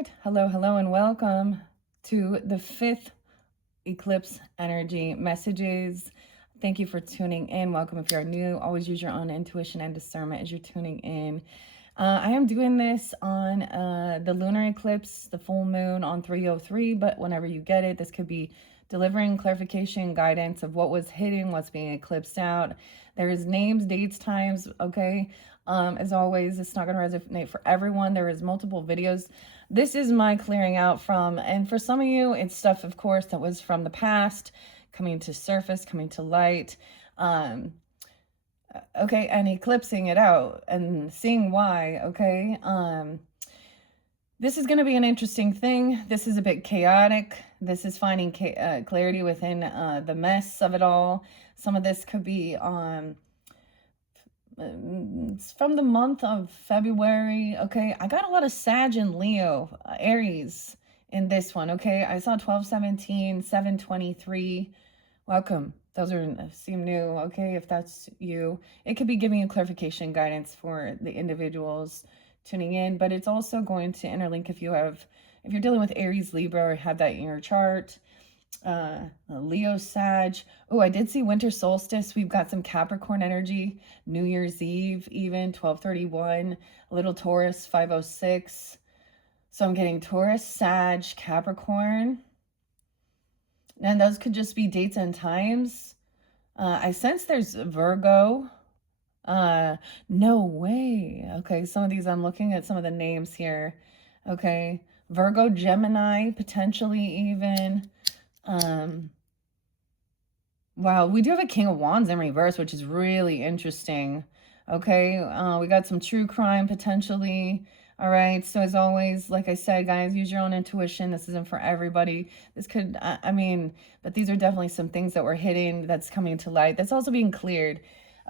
right. Hello, hello, and welcome to the fifth Eclipse Energy Messages. Thank you for tuning in. Welcome if you're new. Always use your own intuition and discernment as you're tuning in. I am doing this on the lunar eclipse, the full moon on 303, but whenever you get it, this could be delivering clarification, guidance of what was hidden, what's being eclipsed out. There's names, dates, times, okay? As always, it's not going to resonate for everyone. There is multiple videos. This is my clearing out from, and for some of you, it's stuff, of course, that was from the past, coming to surface, coming to light. Okay, and eclipsing it out and seeing why, okay? This is going to be an interesting thing. This is a bit chaotic. This is finding clarity within the mess of it all. Some of this could be from the month of February, okay? I got a lot of Sag and Leo, Aries in this one, okay? I saw 1217, 723. Welcome. Those seem new, okay? If that's you, it could be giving you clarification, guidance for the individuals tuning in, but it's also going to interlink if you're dealing with Aries, Libra, or have that in your chart. Leo, Sag. Oh, I did see winter solstice. We've got some Capricorn energy, New Year's Eve, even 1231, a little Taurus, 506. So I'm getting Taurus, Sag, Capricorn. And those could just be dates and times. I sense there's Virgo. No way. Okay, some of these, I'm looking at some of the names here. Okay, Virgo, Gemini, potentially even. Wow, we do have a King of Wands in reverse, which is really interesting. Okay, we got some true crime potentially. All right, so as always, like I said, guys, use your own intuition. This isn't for everybody. This could, I mean, but these are definitely some things that were hidden that's coming to light. That's also being cleared.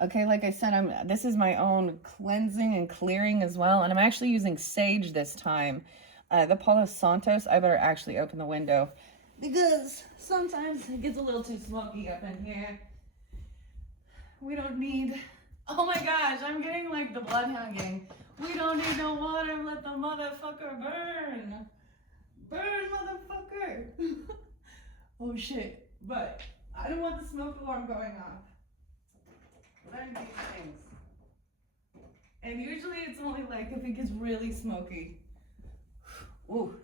Okay, like I said, this is my own cleansing and clearing as well. And I'm actually using sage this time. The Palo Santos, I better actually open the window because sometimes it gets a little too smoky up in here. We don't need, oh my gosh, I'm getting like the bloodhound gang. We don't need no water, let the motherfucker burn. Burn, motherfucker. Oh shit, but I don't want the smoke alarm going off. Learn these things. And usually it's only like if it gets really smoky. Ooh.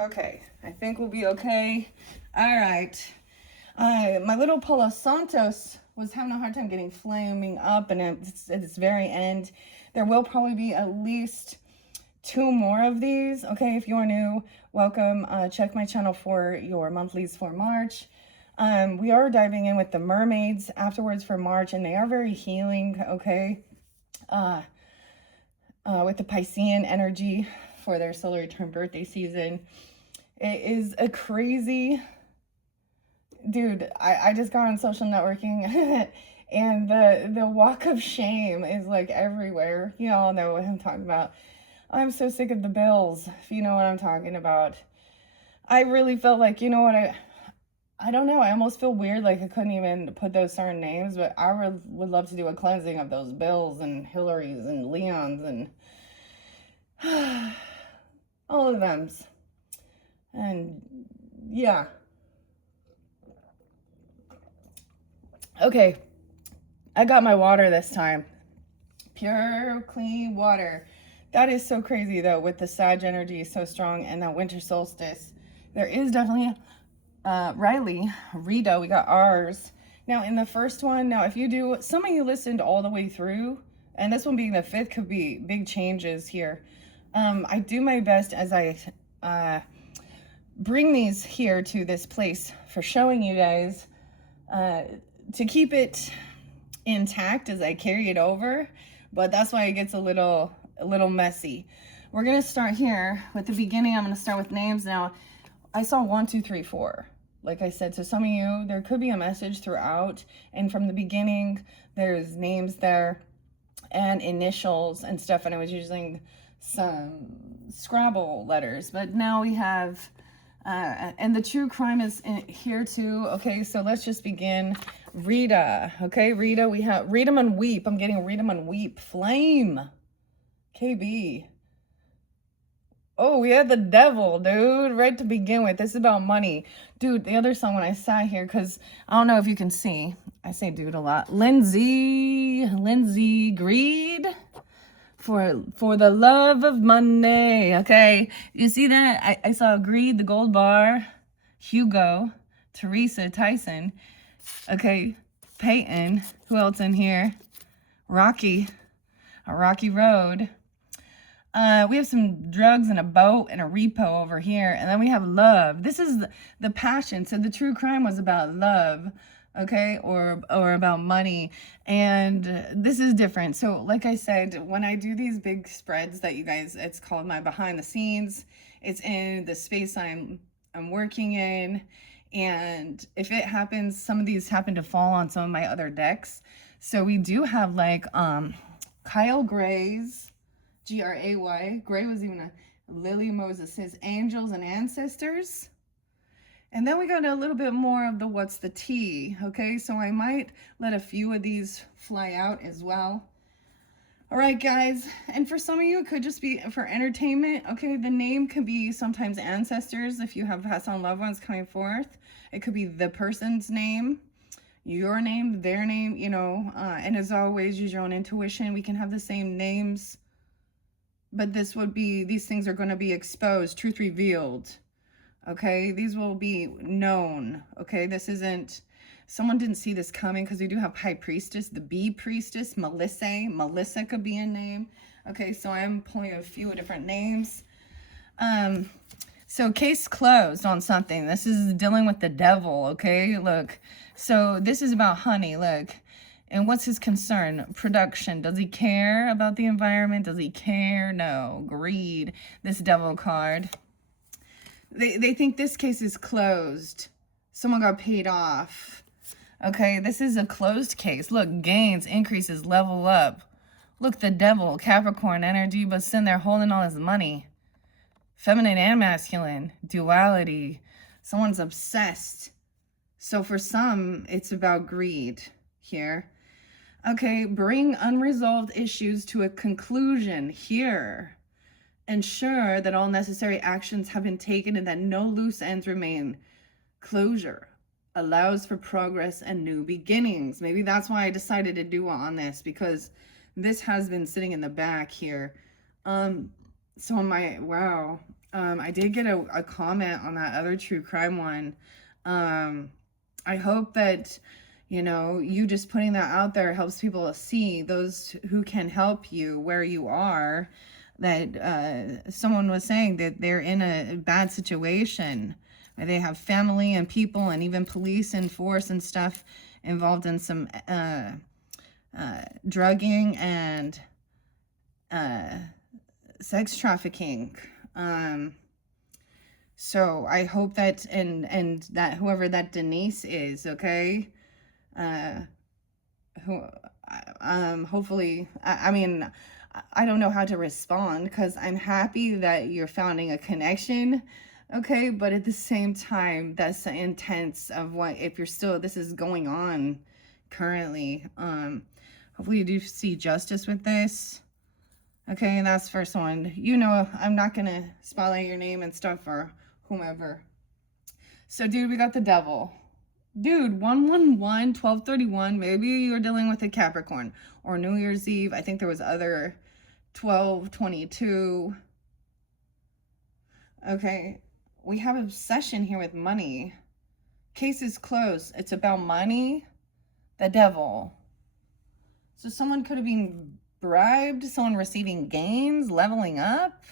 Okay, I think we'll be okay. All right. My little Palo Santos was having a hard time getting flaming up, and at its very end, there will probably be at least 2 more of these. Okay, if you're new, welcome. Check my channel for your monthlies for March. We are diving in with the mermaids afterwards for March, and they are very healing, okay? With the Piscean energy for their solar return birthday season. It is a crazy, dude, I just got on social networking and the walk of shame is like everywhere. You all know what I'm talking about. I'm so sick of the bills, if you know what I'm talking about. I really felt like, you know what, I don't know, I almost feel weird like I couldn't even put those certain names, but I would love to do a cleansing of those Bills and Hillarys and Leons and all of them. And yeah. Okay, I got my water this time. Pure, clean water. That is so crazy though, with the Sag energy so strong and that winter solstice. There is definitely Riley, Rita, we got ours. Now in the first one, now if you do, some of you listened all the way through, and this one being the 5th could be big changes here. I do my best as I bring these here to this place for showing you guys to keep it intact as I carry it over, but that's why it gets a little messy. We're gonna start here with the beginning. I'm gonna start with names. Now I saw 1, 2, 3, 4, like I said, so some of you, there could be a message throughout, and from the beginning there's names there and initials and stuff, and I was using some Scrabble letters, but now we have and the true crime is in here too. Okay, so let's just begin. Rita. Okay, Rita, we have read 'em and weep. I'm getting read 'em and weep. Flame. KB. Oh, we had the devil, dude, right to begin with. This is about money. Dude, the other song when I sat here, because I don't know if you can see. I say dude a lot. Lindsay, greed for the love of money. Okay. You see that? I saw greed, the gold bar, Hugo, Teresa, Tyson. Okay. Peyton. Who else in here? Rocky. A rocky road. We have some drugs and a boat and a repo over here. And then we have love. This is the passion. So the true crime was about love, okay? Or about money. And this is different. So like I said, when I do these big spreads that you guys, it's called my behind the scenes. It's in the space I'm working in. And if it happens, some of these happen to fall on some of my other decks. So we do have like Kyle Gray's, Gray. Gray was even a Lily Moses, his angels and ancestors. And then we got a little bit more of the what's the tea, okay? So I might let a few of these fly out as well. All right, guys. And for some of you, it could just be for entertainment, okay? The name could be sometimes ancestors if you have passed on loved ones coming forth. It could be the person's name, your name, their name, you know. And as always, use your own intuition. We can have the same names, but this would be, these things are going to be exposed, truth revealed, okay? These will be known, okay? This isn't, someone didn't see this coming because we do have High Priestess, the Bee Priestess, Melissa could be a name, okay? So I'm pulling a few different names. So case closed on something. This is dealing with the devil, okay? Look, so this is about honey, look. And what's his concern? Production. Does he care about the environment? Does he care? No. Greed. This devil card. They think this case is closed. Someone got paid off. Okay, this is a closed case. Look, gains, increases, level up. Look, the devil, Capricorn energy, but sitting there holding all his money. Feminine and masculine. Duality. Someone's obsessed. So for some, it's about greed here. Okay, bring unresolved issues to a conclusion here. Ensure that all necessary actions have been taken and that no loose ends remain. Closure allows for progress and new beginnings. Maybe that's why I decided to do on this, because this has been sitting in the back here. So my, wow. I did get a comment on that other true crime one. I hope that, you know, you just putting that out there helps people see, those who can help you where you are, that someone was saying that they're in a bad situation. They have family and people and even police and force and stuff involved in some drugging and sex trafficking. So I hope that, and that whoever that Denise is, okay, hopefully, I mean, I don't know how to respond because I'm happy that you're founding a connection, okay, but at the same time, that's the intense of what, if you're still, this is going on currently. Hopefully you do see justice with this. Okay, and that's for someone, you know, I'm not going to spotlight your name and stuff or whomever. So, dude, we got the devil. Dude, 1/11/12/31, maybe you're dealing with a Capricorn. Or New Year's Eve, I think there was other 12/22. Okay, we have obsession here with money. Case is closed. It's about money. The devil. So someone could have been bribed, someone receiving gains, leveling up.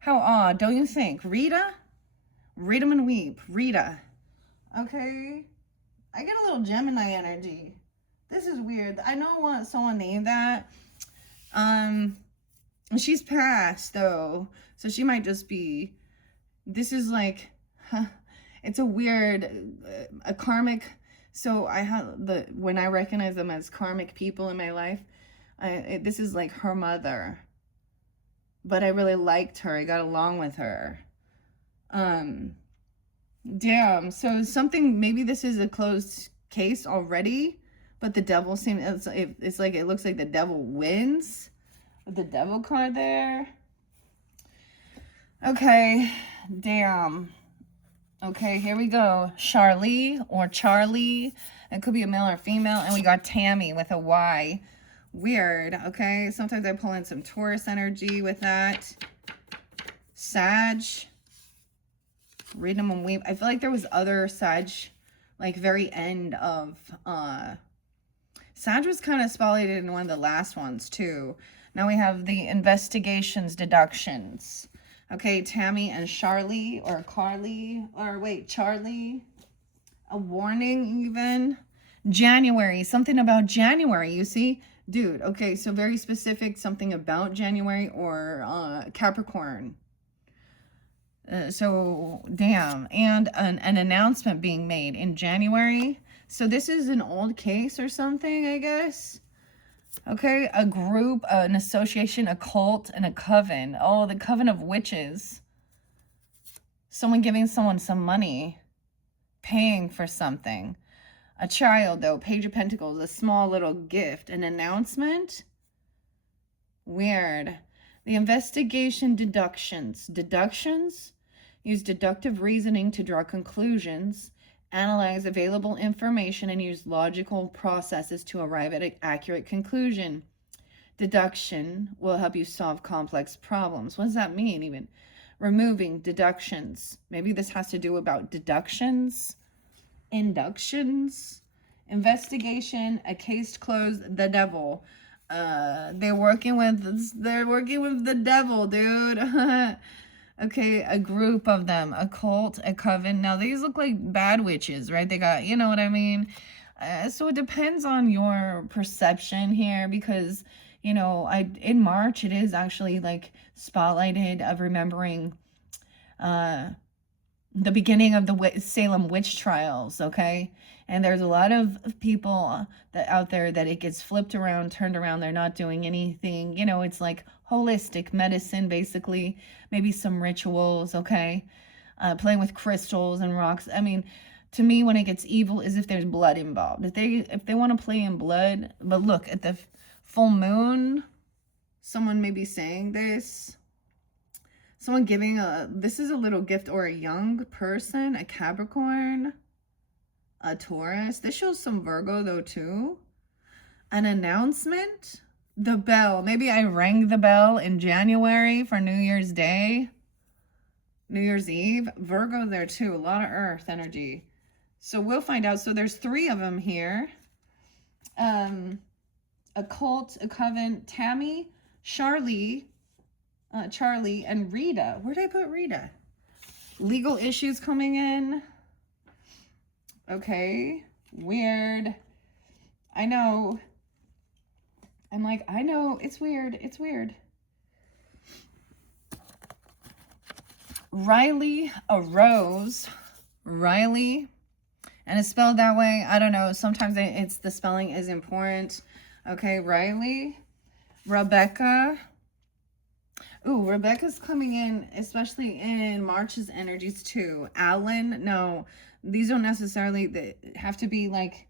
How odd, don't you think? Rita? Read 'em and weep. Rita. Okay. I get a little Gemini energy. This is weird. I don't want someone named that. She's passed though. So she might just be, this is like, it's a weird, a karmic. So I have when I recognize them as karmic people in my life, this is like her mother, but I really liked her. I got along with her. Damn. So something, maybe this is a closed case already, but the devil seems, it's like, it looks like the devil wins with the devil card there. Okay, damn. Okay, here we go. Charlie or Charlie. It could be a male or female. And we got Tammy with a Y. Weird. Okay, sometimes I pull in some Taurus energy with that. Sag. Read them and weep. I feel like there was other Sag, like very end of Sag was kind of spotlighted in one of the last ones too. Now we have the investigations, deductions. Okay, Tammy and Charlie or Carly, or wait, Charlie. A warning even. January, something about January, you see? Dude, okay, so very specific, something about January or Capricorn. So, damn. And an announcement being made in January. So this is an old case or something, I guess. Okay, a group, an association, a cult, and a coven. Oh, the coven of witches. Someone giving someone some money. Paying for something. A child, though, Page of Pentacles, a small little gift. An announcement. Weird. The investigation, deductions. Deductions? Use deductive reasoning to draw conclusions, analyze available information, and use logical processes to arrive at an accurate conclusion. Deduction will help you solve complex problems. What does that mean even? Removing deductions. Maybe this has to do about deductions, inductions, investigation, a case closed, the devil. They're working with the devil, dude. Okay, a group of them, a cult, a coven. Now, these look like bad witches, right? They got, you know what I mean? So it depends on your perception here because, you know, in March, it is actually like spotlighted of remembering the beginning of the Salem witch trials, okay? And there's a lot of people that out there that it gets flipped around, turned around. They're not doing anything. You know, it's like holistic medicine, basically. Maybe some rituals, okay? Playing with crystals and rocks. I mean, to me, when it gets evil is if there's blood involved. If they want to play in blood. But look, at the full moon, someone may be saying this. Someone giving this is a little gift or a young person, a Capricorn, a Taurus. This shows some Virgo though too. An announcement, the bell. Maybe I rang the bell in January for New Year's Day, New Year's Eve. Virgo there too, a lot of earth energy. So we'll find out. So there's 3 of them here. A cult, a coven, Tammy, Charlie, and Rita. Where did I put Rita? Legal issues coming in. Okay. Weird. I know. I'm like, I know. It's weird. It's weird. Riley, a rose. Riley. And it's spelled that way. I don't know. Sometimes it's the spelling is important. Okay. Riley. Rebecca. Ooh, Rebecca's coming in, especially in March's energies too. Alan, no, these don't necessarily have to be like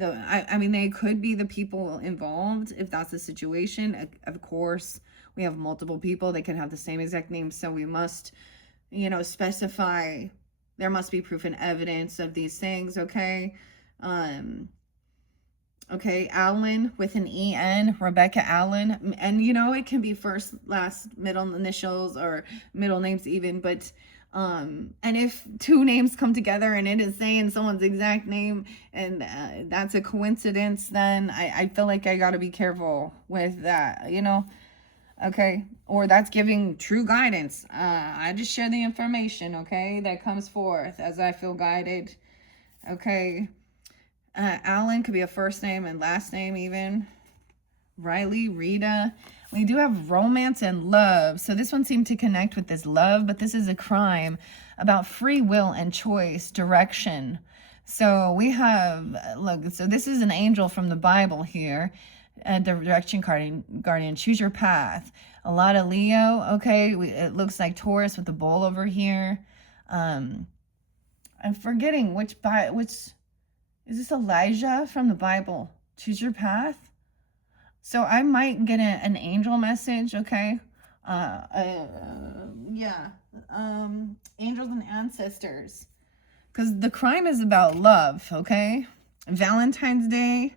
I mean, they could be the people involved if that's the situation. Of course, we have multiple people. They can have the same exact name. So we must, you know, specify there must be proof and evidence of these things. Okay. Okay, Allen with an E-N, Rebecca Allen. And, you know, it can be first, last, middle initials or middle names even. But, and if 2 names come together and it is saying someone's exact name and that's a coincidence, then I feel like I got to be careful with that, you know. Okay, or that's giving true guidance. I just share the information, okay, that comes forth as I feel guided. Okay. Alan could be a first name and last name even. Riley, Rita. We do have romance and love. So this one seemed to connect with this love, but this is a crime about free will and choice, direction. So we have, look, so this is an angel from the Bible here. Direction guardian, choose your path. A lot of Leo, okay. It looks like Taurus with the bull over here. I'm forgetting which is this Elijah from the Bible? Choose your path. So I might get an angel message, okay? Yeah. angels and ancestors. Because the crime is about love, okay? Valentine's Day.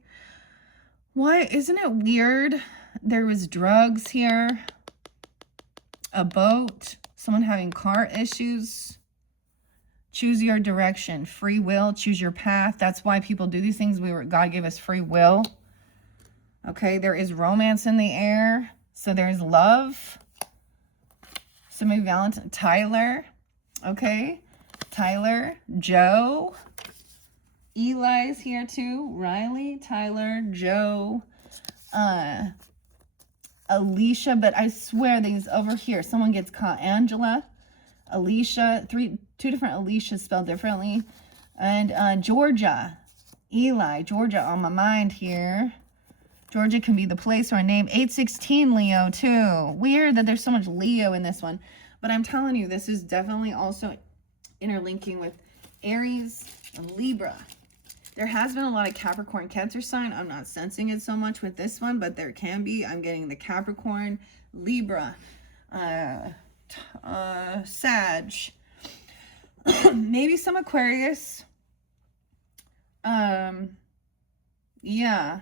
Why, isn't it weird? There was drugs here. A boat. Someone having car issues. Choose your direction. Free will. Choose your path. That's why people do these things. God gave us free will. Okay, there is romance in the air. So there's love. So maybe Valentine. Tyler. Okay. Tyler. Joe. Eli's here too. Riley. Tyler. Joe. Alicia. But I swear these over here. Someone gets caught. Angela. Alicia. Two different Alicias spelled differently. And Georgia. Eli. Georgia on my mind here. Georgia can be the place or a name. 816 Leo too. Weird that there's so much Leo in this one. But I'm telling you, this is definitely also interlinking with Aries and Libra. There has been a lot of Capricorn, Cancer sign. I'm not sensing it so much with this one, but there can be. I'm getting the Capricorn, Libra, Sag. Maybe some Aquarius. Yeah.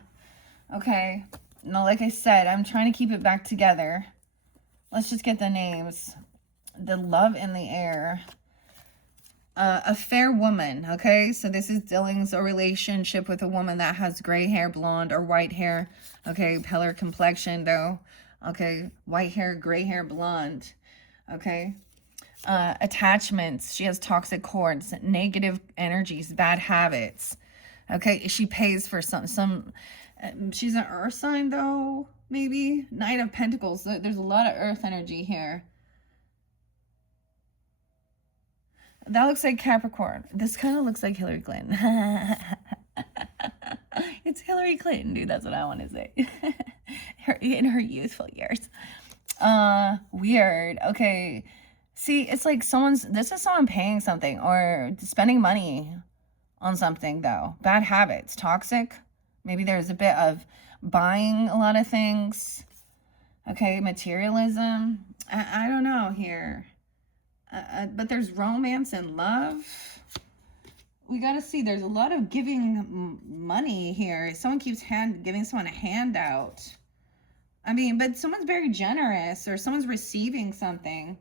Okay. No, like I said, I'm trying to keep it back together. Let's just get the names. The love in the air. A fair woman, okay? So this is dealings or relationship with a woman that has gray hair, blonde, or white hair. Okay, paler complexion, though. Okay, white hair, gray hair, blonde. Okay. Attachments. She has toxic cords, negative energies, bad habits. Okay, she pays for some she's an earth sign, though, maybe. Knight of Pentacles. There's a lot of earth energy here. That looks like Capricorn. This kind of looks like Hillary Clinton. It's Hillary Clinton, dude. That's what I want to say. In her youthful years. Weird. Okay. See, it's like this is someone paying something or spending money on something, though. Bad habits. Toxic. Maybe there's a bit of buying a lot of things. Okay. Materialism. I don't know here. But there's romance and love. We got to see. There's a lot of giving money here. Someone keeps giving someone a handout. I mean, but someone's very generous or someone's receiving something.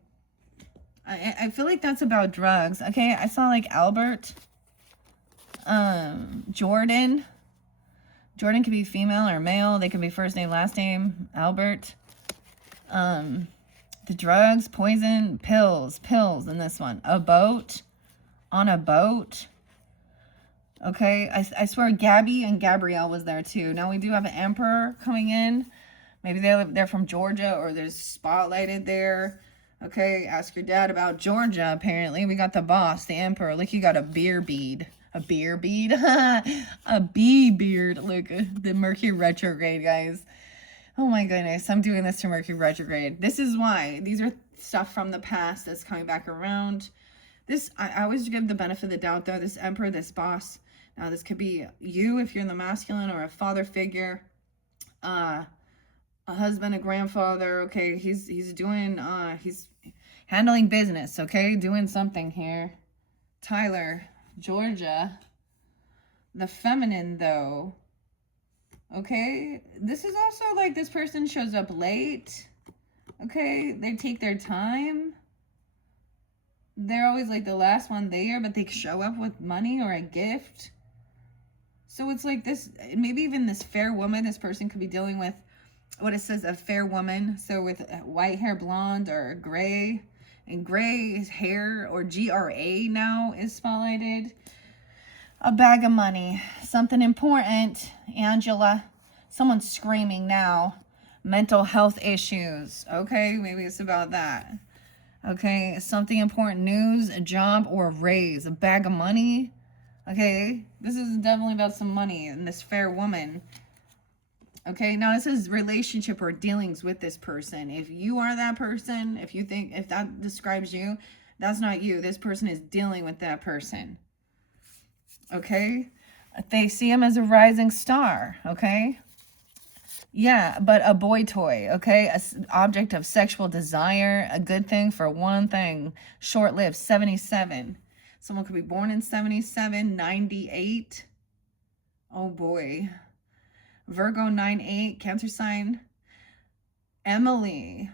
I feel like that's about drugs. Okay, I saw like Albert. Jordan. Jordan can be female or male. They can be first name, last name. Albert. The drugs, poison, pills in this one. A boat, on a boat. Okay, I swear Gabby and Gabrielle was there too. Now we do have an emperor coming in. Maybe they're from Georgia or there's spotlighted there. Okay, ask your dad about Georgia, apparently. We got the boss, the emperor. Look, you got a beer bead. A beer bead? A bee beard. Look, the Mercury retrograde, guys. Oh my goodness, I'm doing this to Mercury retrograde. This is why. These are stuff from the past that's coming back around. I always give the benefit of the doubt, though. This emperor, this boss. Now, this could be you if you're in the masculine or a father figure. A husband, a grandfather. Okay, he's handling business, okay? Doing something here. Tyler, Georgia. The feminine, though. Okay, this is also like this person shows up late. Okay, they take their time. They're always like the last one there, but they show up with money or a gift. So it's like this, maybe even this fair woman, this person could be dealing with what it says, a fair woman. So with white hair, blonde, or gray. And gray is hair, or GRA now is spotlighted. A bag of money, something important. Angela, someone's screaming now. Mental health issues. Okay, maybe it's about that. Okay, something important, news, a job, or a raise. A bag of money. Okay, this is definitely about some money and this fair woman. Okay, now this is relationship or dealings with this person. If you are that person, if that describes you, that's not you. This person is dealing with that person. Okay, they see him as a rising star. Okay, Yeah, but a boy toy, okay? Object of sexual desire, a good thing for one thing. Short-lived, 77. Someone could be born in 77, 98. Oh boy. Virgo 9-8, Cancer sign. Emily.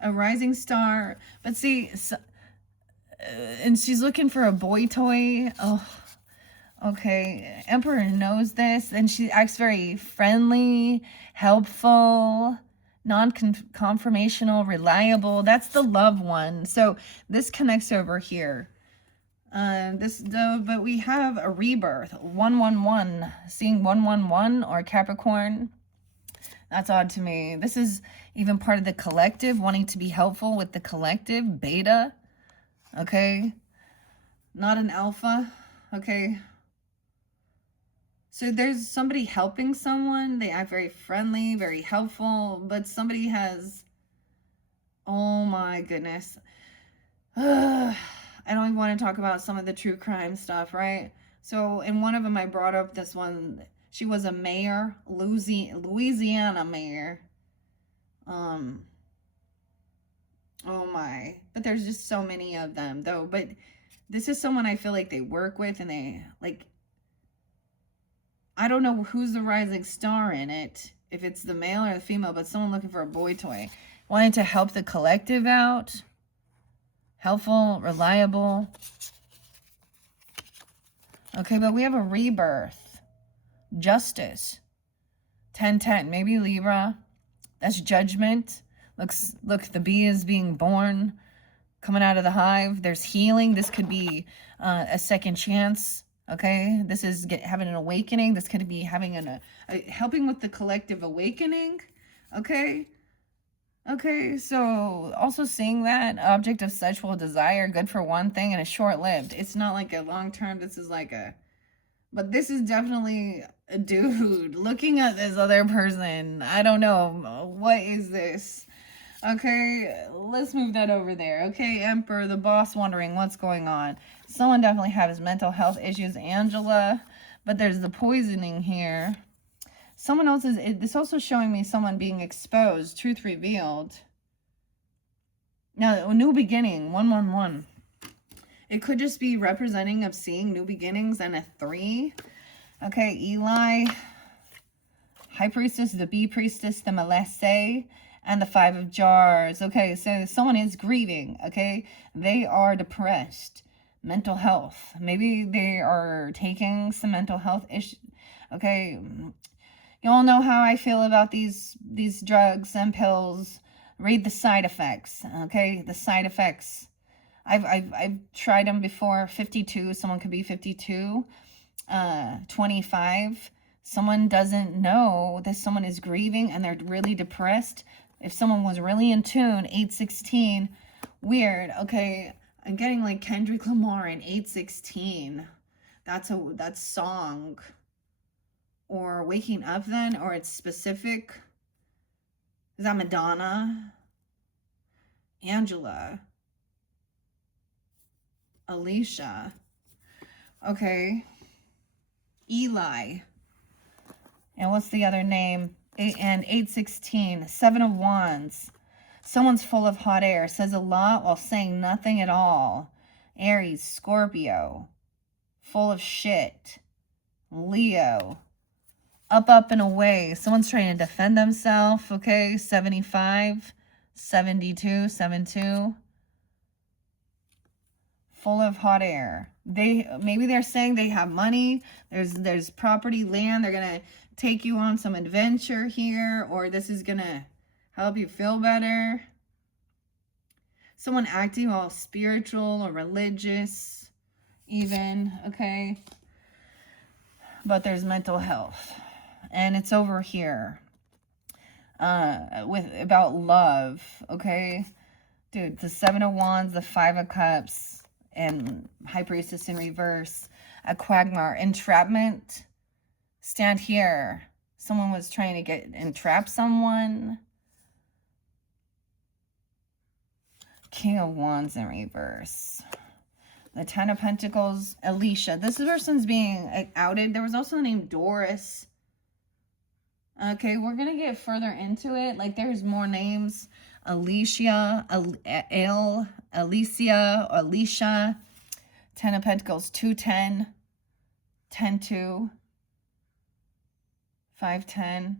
A rising star. But see, and she's looking for a boy toy. Oh, okay. Emperor knows this, and she acts very friendly, helpful, non-confirmational, reliable. That's the love one. So this connects over here. But we have a rebirth, 111, seeing 111 or Capricorn. That's odd to me. This is even part of the collective, wanting to be helpful with the collective, beta, okay? Not an alpha, okay? So there's somebody helping someone. They act very friendly, very helpful, but somebody has, oh my goodness. I don't even want to talk about some of the true crime stuff, right? So in one of them, I brought up this one. She was a mayor, Louisiana mayor. Oh my. But there's just so many of them, though. But this is someone I feel like they work with, and they, like, I don't know who's the rising star in it, if it's the male or the female, but someone looking for a boy toy. Wanting to help the collective out. Helpful, reliable. Okay, but we have a rebirth. Justice. 10-10. Maybe Libra. That's judgment. Look, the bee is being born. Coming out of the hive. There's healing. This could be a second chance. Okay, this is having an awakening. This could be having helping with the collective awakening. Okay. Okay, so also seeing that object of sexual desire, good for one thing, and it's short-lived. It's not like a long-term, this is like but this is definitely a dude looking at this other person. I don't know. What is this? Okay, let's move that over there. Okay, Emperor, the boss, wondering what's going on. Someone definitely has mental health issues, Angela, but there's the poisoning here. Someone else is, this also showing me someone being exposed, truth revealed. Now, a new beginning, 111. It could just be representing of seeing new beginnings and a 3. Okay, Eli, High Priestess, the Bee Priestess, the Melesse, and the 5 of Jars. Okay, so someone is grieving, okay? They are depressed. Mental health. Maybe they are taking some mental health issues. Okay, you all know how I feel about these drugs and pills. Read the side effects, okay? The side effects. I've tried them before. 52, someone could be 52. 25, someone doesn't know that someone is grieving and they're really depressed. If someone was really in tune, 816, weird. Okay, I'm getting like Kendrick Lamar in 816. That's song. Or Waking Up then, or it's specific. Is that Madonna? Angela. Alicia. Okay. Eli. And what's the other name? And 816. 7 of Wands. Someone's full of hot air. Says a lot while saying nothing at all. Aries. Scorpio. Full of shit. Leo. Up and away. Someone's trying to defend themselves. Okay. 75. 72. 72. Full of hot air. Maybe they're saying they have money. There's property, land. They're gonna take you on some adventure here, or this is gonna help you feel better. Someone acting all spiritual or religious, even, okay? But there's mental health, and it's over here about love, okay? Dude, the 7 of Wands, the 5 of Cups, and High Priestess in reverse, a quagmire, entrapment. Stand here. Someone was trying to entrap someone. King of Wands in reverse. The 10 of Pentacles, Alicia. This person's being outed. There was also the name Doris. Okay, we're gonna get further into it. Like, there's more names. Alicia, Alicia, Alicia. 10 of Pentacles, 210, 10-2, 5-10.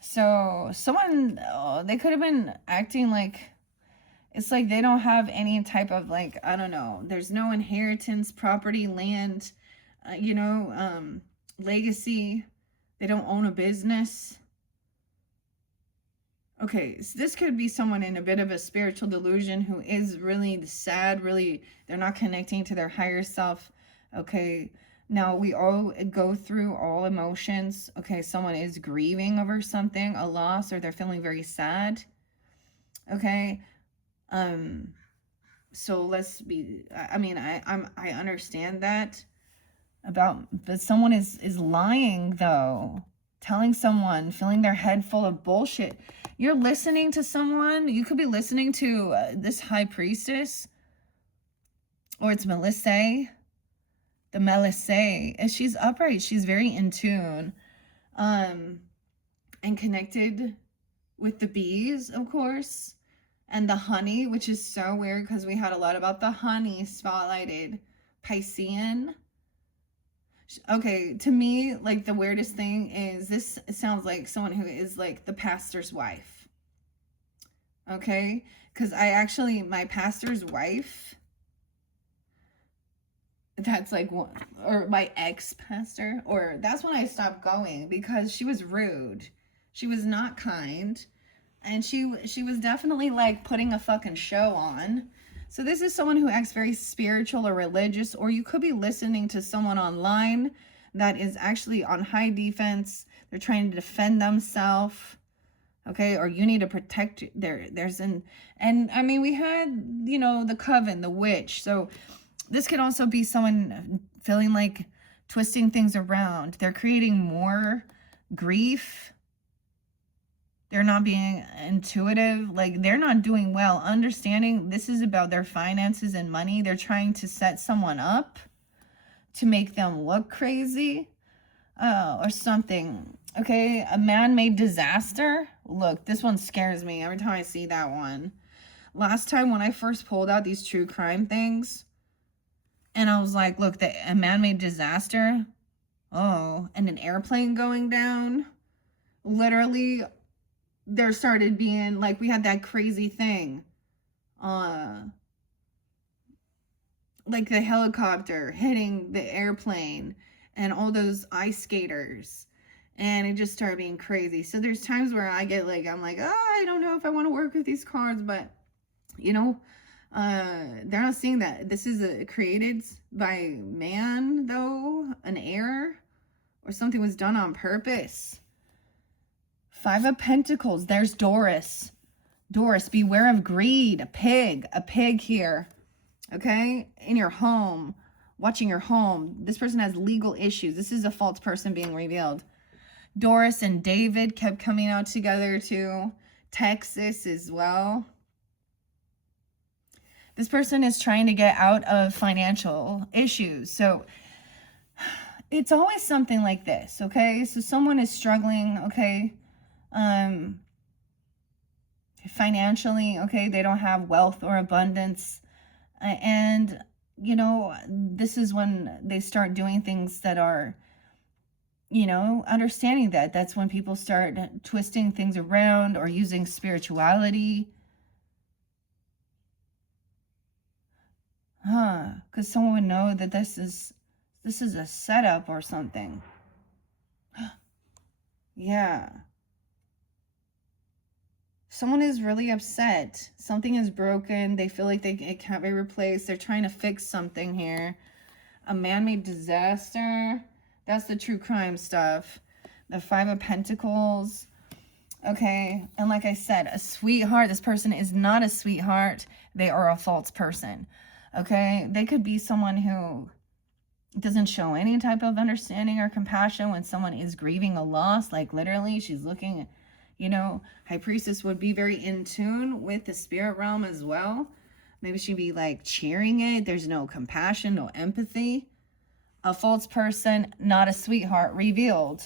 So someone, they could have been acting like, it's like they don't have any type of, like, I don't know, there's no inheritance, property, land, legacy. They don't own a business. Okay, so this could be someone in a bit of a spiritual delusion who is really sad, really, they're not connecting to their higher self. Okay, now we all go through all emotions. Okay, someone is grieving over something, a loss, or they're feeling very sad. Okay, so let's be, I understand that but someone is lying though, telling someone, filling their head full of bullshit. You're listening to someone, you could be listening to this high priestess, or it's Melissa, the Melissa, and she's upright, she's very in tune, and connected with the bees, of course, and the honey, which is so weird because we had a lot about the honey spotlighted. Piscean. Okay, to me, like, the weirdest thing is this sounds like someone who is like the pastor's wife. Okay, because my pastor's wife, that's like one, or my ex-pastor, or that's when I stopped going because she was rude. She was not kind. And she was definitely like putting a fucking show on. So this is someone who acts very spiritual or religious, or you could be listening to someone online that is actually on high defense. They're trying to defend themselves. Okay, or you need to protect and I mean, we had, the coven, the witch. So this could also be someone feeling like twisting things around. They're creating more grief. They're not being intuitive. Like, they're not doing well. Understanding this is about their finances and money. They're trying to set someone up to make them look crazy or something. Okay, a man-made disaster. Look, this one scares me every time I see that one. Last time when I first pulled out these true crime things, and I was like, look, a man-made disaster. Oh, and an airplane going down. Literally, there started being, like, we had that crazy thing. Like the helicopter hitting the airplane and all those ice skaters. And it just started being crazy. So there's times where I get like, I'm like, I don't know if I want to work with these cards, but they're not seeing that. This is created by man, though, an error, or something was done on purpose. 5 of Pentacles. There's Doris. Doris, beware of greed. A pig here. Okay? In your home. Watching your home. This person has legal issues. This is a false person being revealed. Doris and David kept coming out together too. Texas as well. This person is trying to get out of financial issues. So it's always something like this, okay? So someone is struggling, okay? Financially, okay? They don't have wealth or abundance. And, this is when they start doing things that are, understanding that. That's when people start twisting things around or using spirituality. Because someone would know that this is a setup or something. Yeah. Someone is really upset. Something is broken. They feel like it can't be replaced. They're trying to fix something here. A man-made disaster. That's the true crime stuff. The 5 of Pentacles. Okay. And like I said, a sweetheart. This person is not a sweetheart. They are a false person. Okay. They could be someone who doesn't show any type of understanding or compassion when someone is grieving a loss. Like, literally, she's looking, High Priestess would be very in tune with the spirit realm as well. Maybe she'd be like cheering it. There's no compassion, no empathy. A false person, not a sweetheart, revealed.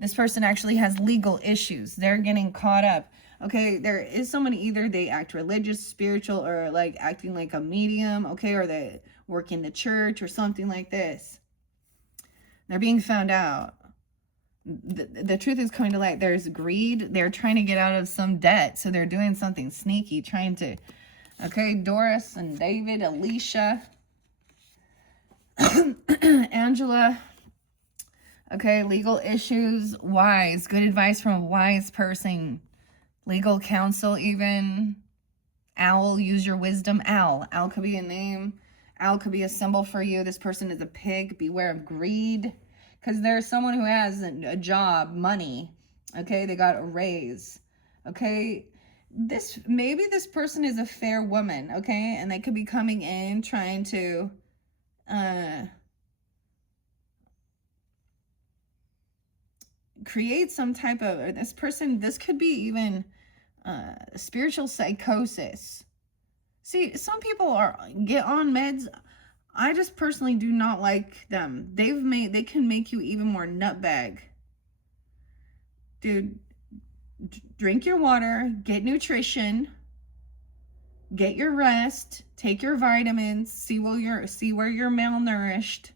This person actually has legal issues. They're getting caught up. Okay, there is someone, either they act religious, spiritual, or like acting like a medium, okay, or they work in the church or something like this. They're being found out. The truth is coming to light. There's greed. They're trying to get out of some debt. So they're doing something sneaky, trying to, okay, Doris and David, Alicia, Angela, okay, legal issues, wise, good advice from a wise person, legal counsel even. Owl, use your wisdom. Owl could be a name. Owl could be a symbol for you. This person is a pig. Beware of greed. Because there's someone who has a job, money. Okay, they got a raise. Okay, maybe this person is a fair woman. Okay, and they could be coming in trying to create some type of, or this could be even spiritual psychosis. See, some people get on meds. I just personally do not like them. They can make you even more nutbag. Dude, drink your water, get nutrition, get your rest, take your vitamins, see where you're malnourished.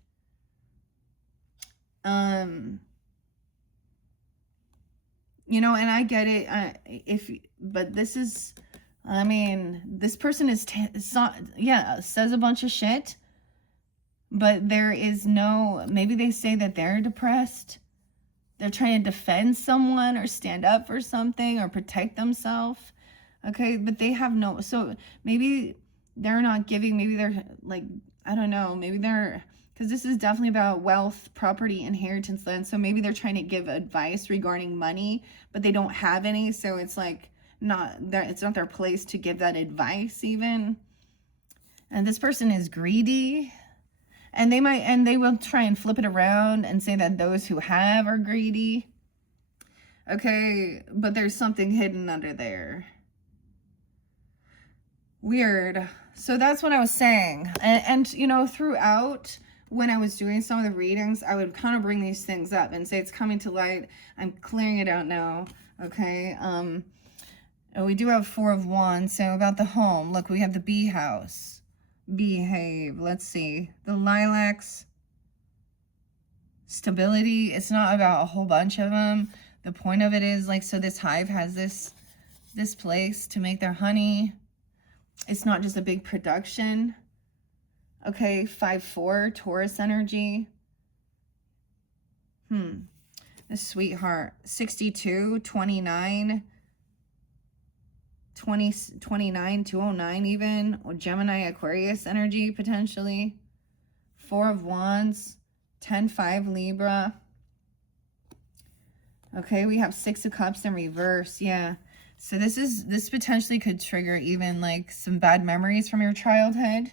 You know, and I get it. But this is, I mean, this person is, says a bunch of shit. But there is no, maybe they say that they're depressed. They're trying to defend someone or stand up for something or protect themselves. Okay, but they have no, so maybe they're not giving, maybe they're like, I don't know, maybe they're, because this is definitely about wealth, property, inheritance, land. So maybe they're trying to give advice regarding money, but they don't have any. So it's like, it's not their place to give that advice even. And this person is greedy. And they will try and flip it around and say that those who have are greedy. Okay, but there's something hidden under there. Weird. So that's what I was saying. And you know, throughout when I was doing some of the readings, I would kind of bring these things up and say it's coming to light. I'm clearing it out now. Okay. We do have 4 of Wands. So about the home, look, we have the bee house. Behave. Let's see. The lilacs. Stability. It's not about a whole bunch of them. The point of it is like, so this hive has this place to make their honey. It's not just a big production. Okay, 5-4, Taurus energy. The sweetheart. 62, 29. 29, 209 even, or Gemini, Aquarius energy potentially. 4 of Wands, 10-5 Libra. Okay, we have 6 of Cups in reverse. Yeah, so this potentially could trigger even like some bad memories from your childhood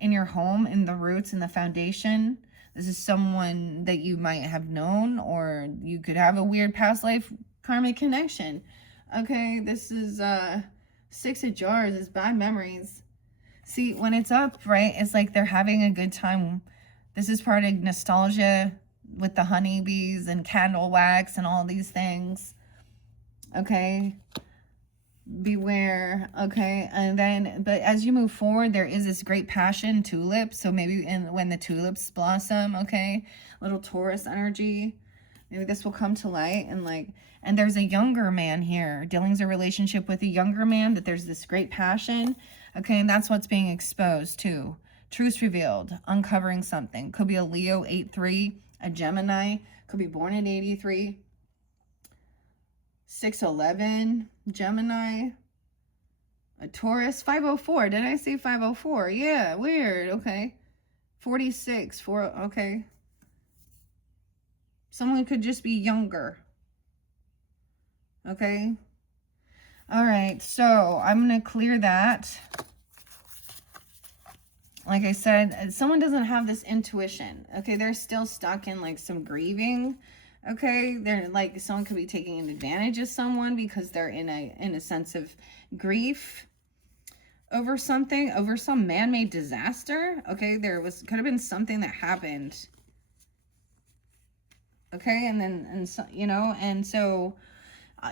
in your home, in the roots, in the foundation. This is someone that you might have known, or you could have a weird past life karmic connection. Okay, this is 6 of Jars. It's bad memories. See, when it's up, right, it's like they're having a good time. This is part of nostalgia with the honeybees and candle wax and all these things. Okay, beware. Okay, and then, but as you move forward, there is this great passion, tulip. So maybe when the tulips blossom, okay, little Taurus energy. Maybe this will come to light, and there's a younger man here. Dealing's a relationship with a younger man, that there's this great passion. Okay, and that's what's being exposed too. Truths revealed, uncovering something. Could be a Leo, 8-3, a Gemini. Could be born in 83. 6-11, Gemini. A Taurus, 504. Did I say 504? Yeah, weird. Okay. 46, 4, okay. Someone could just be younger. Okay. All right. So I'm going to clear that. Like I said, someone doesn't have this intuition. Okay. They're still stuck in like some grieving. Okay. They're like, someone could be taking advantage of someone because they're in a sense of grief over something, over some man-made disaster. Okay. Could have been something that happened Okay. And so, and so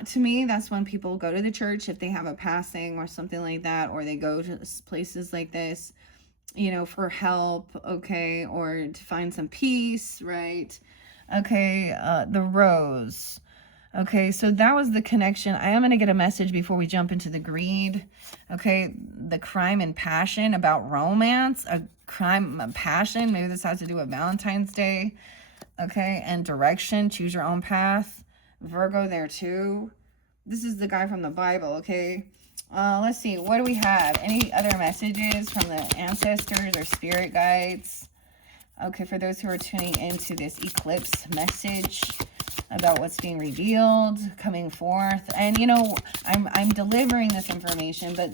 to me, that's when people go to the church if they have a passing or something like that, or they go to places like this, for help, okay, or to find some peace, right? Okay, the rose. Okay, so that was the connection. I am going to get a message before we jump into the greed. Okay, the crime and passion about romance, a crime and passion. Maybe this has to do with Valentine's Day. Okay, and direction, choose your own path. Virgo there too. This is the guy from the Bible, okay? Let's see, what do we have? Any other messages from the ancestors or spirit guides? Okay, for those who are tuning into this eclipse message about what's being revealed, coming forth. And, I'm delivering this information, but,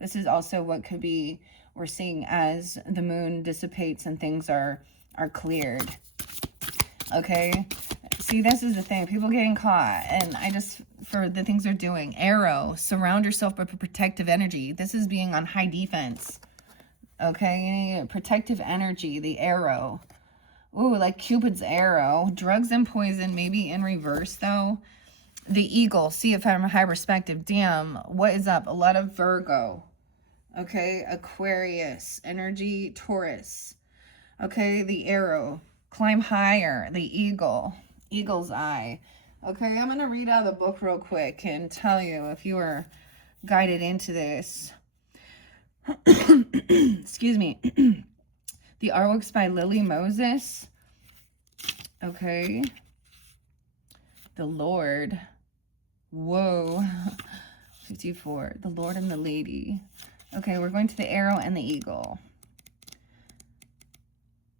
this is also what could be, we're seeing as the moon dissipates and things are cleared. Okay, see, this is the thing, people getting caught, and for the things they're doing. Arrow, surround yourself with protective energy. This is being on high defense. Okay, protective energy, the arrow. Ooh, like Cupid's arrow. Drugs and poison, maybe in reverse though. The eagle, see if I'm a high perspective. Damn, what is up? A lot of Virgo. Okay, Aquarius, energy, Taurus. Okay, the arrow. Climb higher, the eagle, eagle's eye. Okay, I'm going to read out of the book real quick and tell you if you were guided into this. Excuse me. The artwork's by Lily Moses. Okay. The Lord. Whoa. 54. The Lord and the Lady. Okay, we're going to the arrow and the eagle.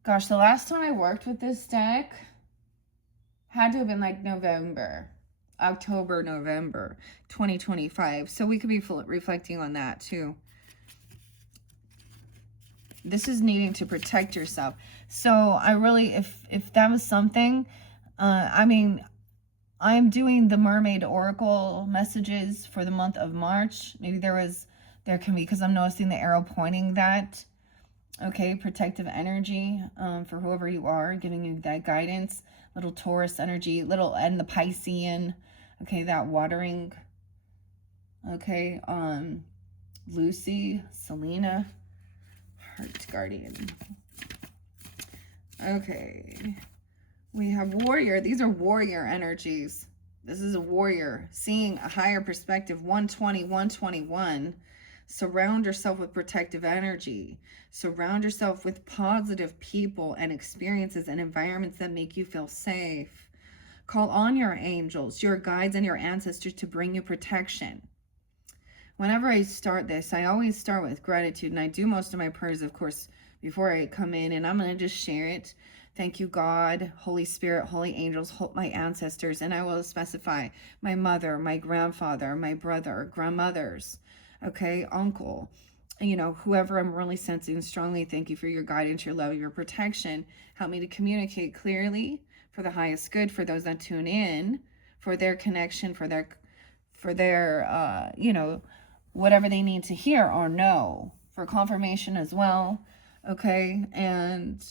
Gosh, the last time I worked with this deck had to have been like October, November 2025. So we could be reflecting on that too. This is needing to protect yourself. So I really, if that was something, I'm doing the Mermaid Oracle messages for the month of March. Maybe there can be, because I'm noticing the arrow pointing that. Okay, protective energy for whoever you are, giving you that guidance. Little Taurus energy, and the Piscean. Okay, that watering. Okay, Lucy, Selena, Heart Guardian. Okay, we have warrior. These are warrior energies. This is a warrior, seeing a higher perspective. 120, 121. Surround yourself with protective energy. Surround yourself with positive people and experiences and environments that make you feel safe. Call on your angels, your guides, and your ancestors to bring you protection. Whenever I start this, I always start with gratitude, and I do most of my prayers, of course, before I come in, and I'm going to just share it. Thank you, God, Holy Spirit, holy angels, my ancestors, and I will specify my mother, my grandfather, my brother, grandmothers, okay, uncle, whoever I'm really sensing strongly. Thank you for your guidance, your love, your protection. Help me to communicate clearly for the highest good for those that tune in, for their connection, for their whatever they need to hear or know, for confirmation as well. Okay, and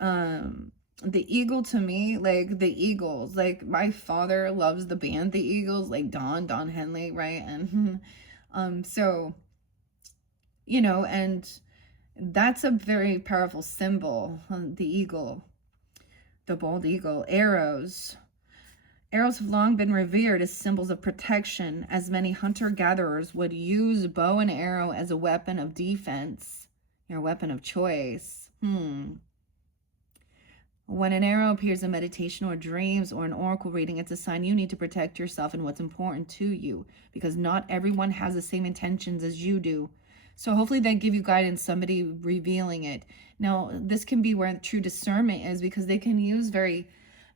the eagle, to me, like the Eagles, like my father loves the band the Eagles, like Don Henley, right? And so and that's a very powerful symbol. The eagle, the bald eagle. Arrows have long been revered as symbols of protection, as many hunter-gatherers would use bow and arrow as a weapon of defense, your weapon of choice. When an arrow appears in meditation or dreams or an oracle reading, it's a sign you need to protect yourself and what's important to you, because not everyone has the same intentions as you do. So hopefully they give you guidance, somebody revealing it. Now, this can be where true discernment is, because they can use very,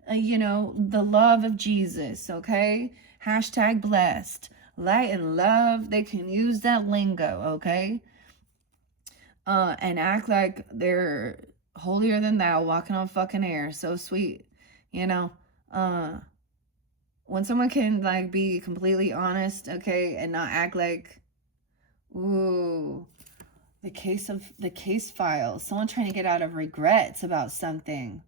the love of Jesus, okay? Hashtag blessed. Light and love, they can use that lingo, okay? And act like they're holier than thou, walking on fucking air. So sweet, when someone can like be completely honest, okay, and not act like, ooh, the case file, someone trying to get out of regrets about something.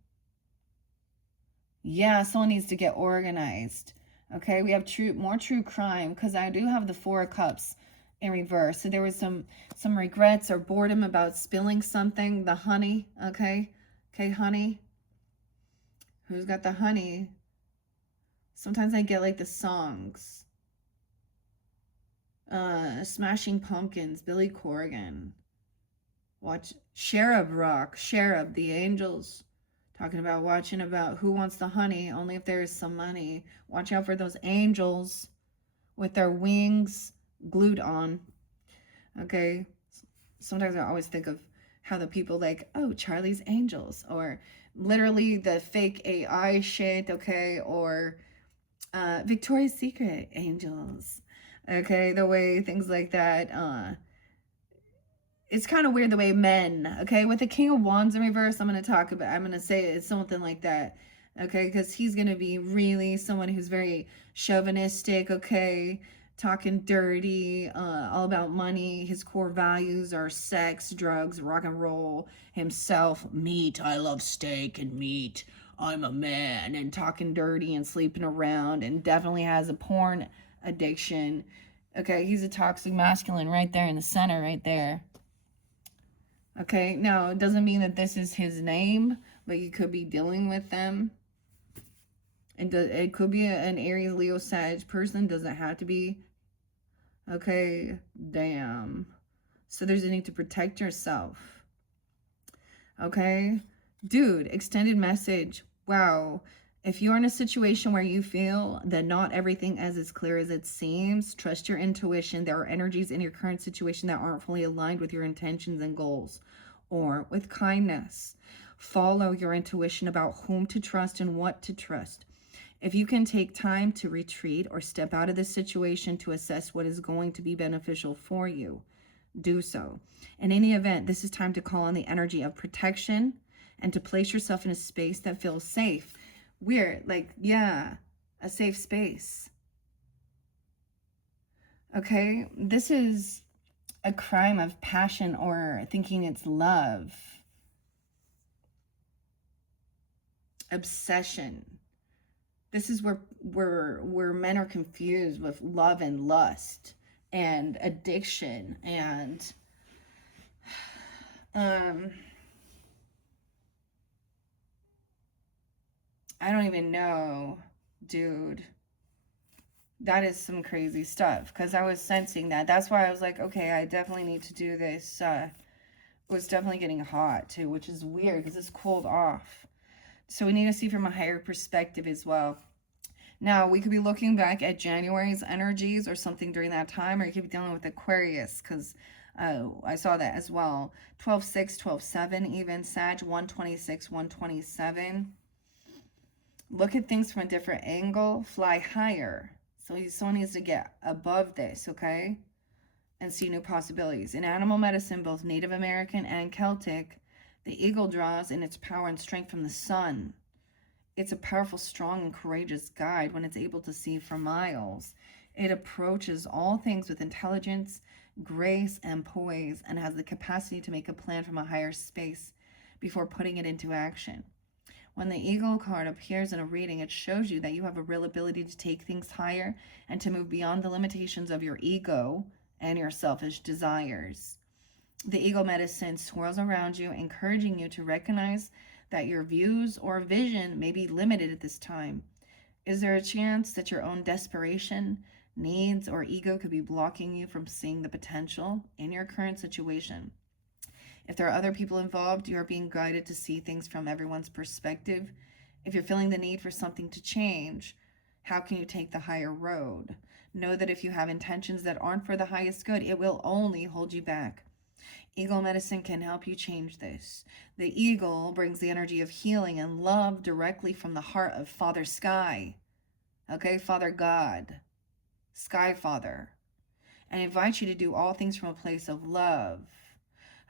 Yeah, someone needs to get organized. Okay, we have more true crime, because I do have the Four of Cups in reverse. So there was some regrets or boredom about spilling something. The honey, okay? Okay, honey. Who's got the honey? Sometimes I get like the songs. Smashing Pumpkins, Billy Corgan. Watch Cherub Rock, Cherub, the Angels. Talking about watching about who wants the honey, only if there is some money. Watch out for those angels with their wings glued on. Okay. Sometimes I always think of how the people like, oh, Charlie's Angels, or literally the fake AI shit, okay, or Victoria's Secret Angels. Okay, the way things like that. It's kind of weird the way men, okay, with the King of Wands in reverse, I'm going to say it's something like that, okay, because he's going to be really someone who's very chauvinistic, okay, talking dirty, all about money. His core values are sex, drugs, rock and roll, himself, meat. I love steak and meat. I'm a man, and talking dirty and sleeping around, and definitely has a porn addiction. Okay, he's a toxic masculine right there in the center, right there. Okay, now it doesn't mean that this is his name, but you could be dealing with them. And it could be an Aries, Leo, Sag person. Doesn't have to be. Okay, damn. So there's a need to protect yourself. Okay, dude, extended message. Wow. If you're in a situation where you feel that not everything is clear as it seems, trust your intuition. There are energies in your current situation that aren't fully aligned with your intentions and goals, or with kindness. Follow your intuition about whom to trust and what to trust. If you can take time to retreat or step out of this situation to assess what is going to be beneficial for you, do so. In any event, this is time to call on the energy of protection and to place yourself in a space that feels safe. Weird, like, yeah, a safe space. Okay, this is a crime of passion or thinking it's love. Obsession. This is where men are confused with love and lust and addiction and I don't even know, dude. That is some crazy stuff, because I was sensing that. That's why I was like, okay, I definitely need to do this. It was definitely getting hot too, which is weird because it's cooled off. So we need to see from a higher perspective as well. Now, we could be looking back at January's energies or something during that time, or you could be dealing with Aquarius, because I saw that as well. 12-6, 12-7, even Sag 126, 127. Look at things from a different angle, fly higher. So someone needs to get above this, okay? And see new possibilities. In animal medicine, both Native American and Celtic, the eagle draws in its power and strength from the sun. It's a powerful, strong, and courageous guide when it's able to see for miles. It approaches all things with intelligence, grace, and poise, and has the capacity to make a plan from a higher space before putting it into action. When the eagle card appears in a reading, it shows you that you have a real ability to take things higher and to move beyond the limitations of your ego and your selfish desires. The eagle medicine swirls around you, encouraging you to recognize that your views or vision may be limited at this time. Is there a chance that your own desperation, needs, or ego could be blocking you from seeing the potential in your current situation? If there are other people involved, you are being guided to see things from everyone's perspective. If you're feeling the need for something to change, how can you take the higher road? Know that if you have intentions that aren't for the highest good, it will only hold you back. Eagle medicine can help you change this. The eagle brings the energy of healing and love directly from the heart of Father Sky. Okay, Father God, Sky Father, and invites you to do all things from a place of love.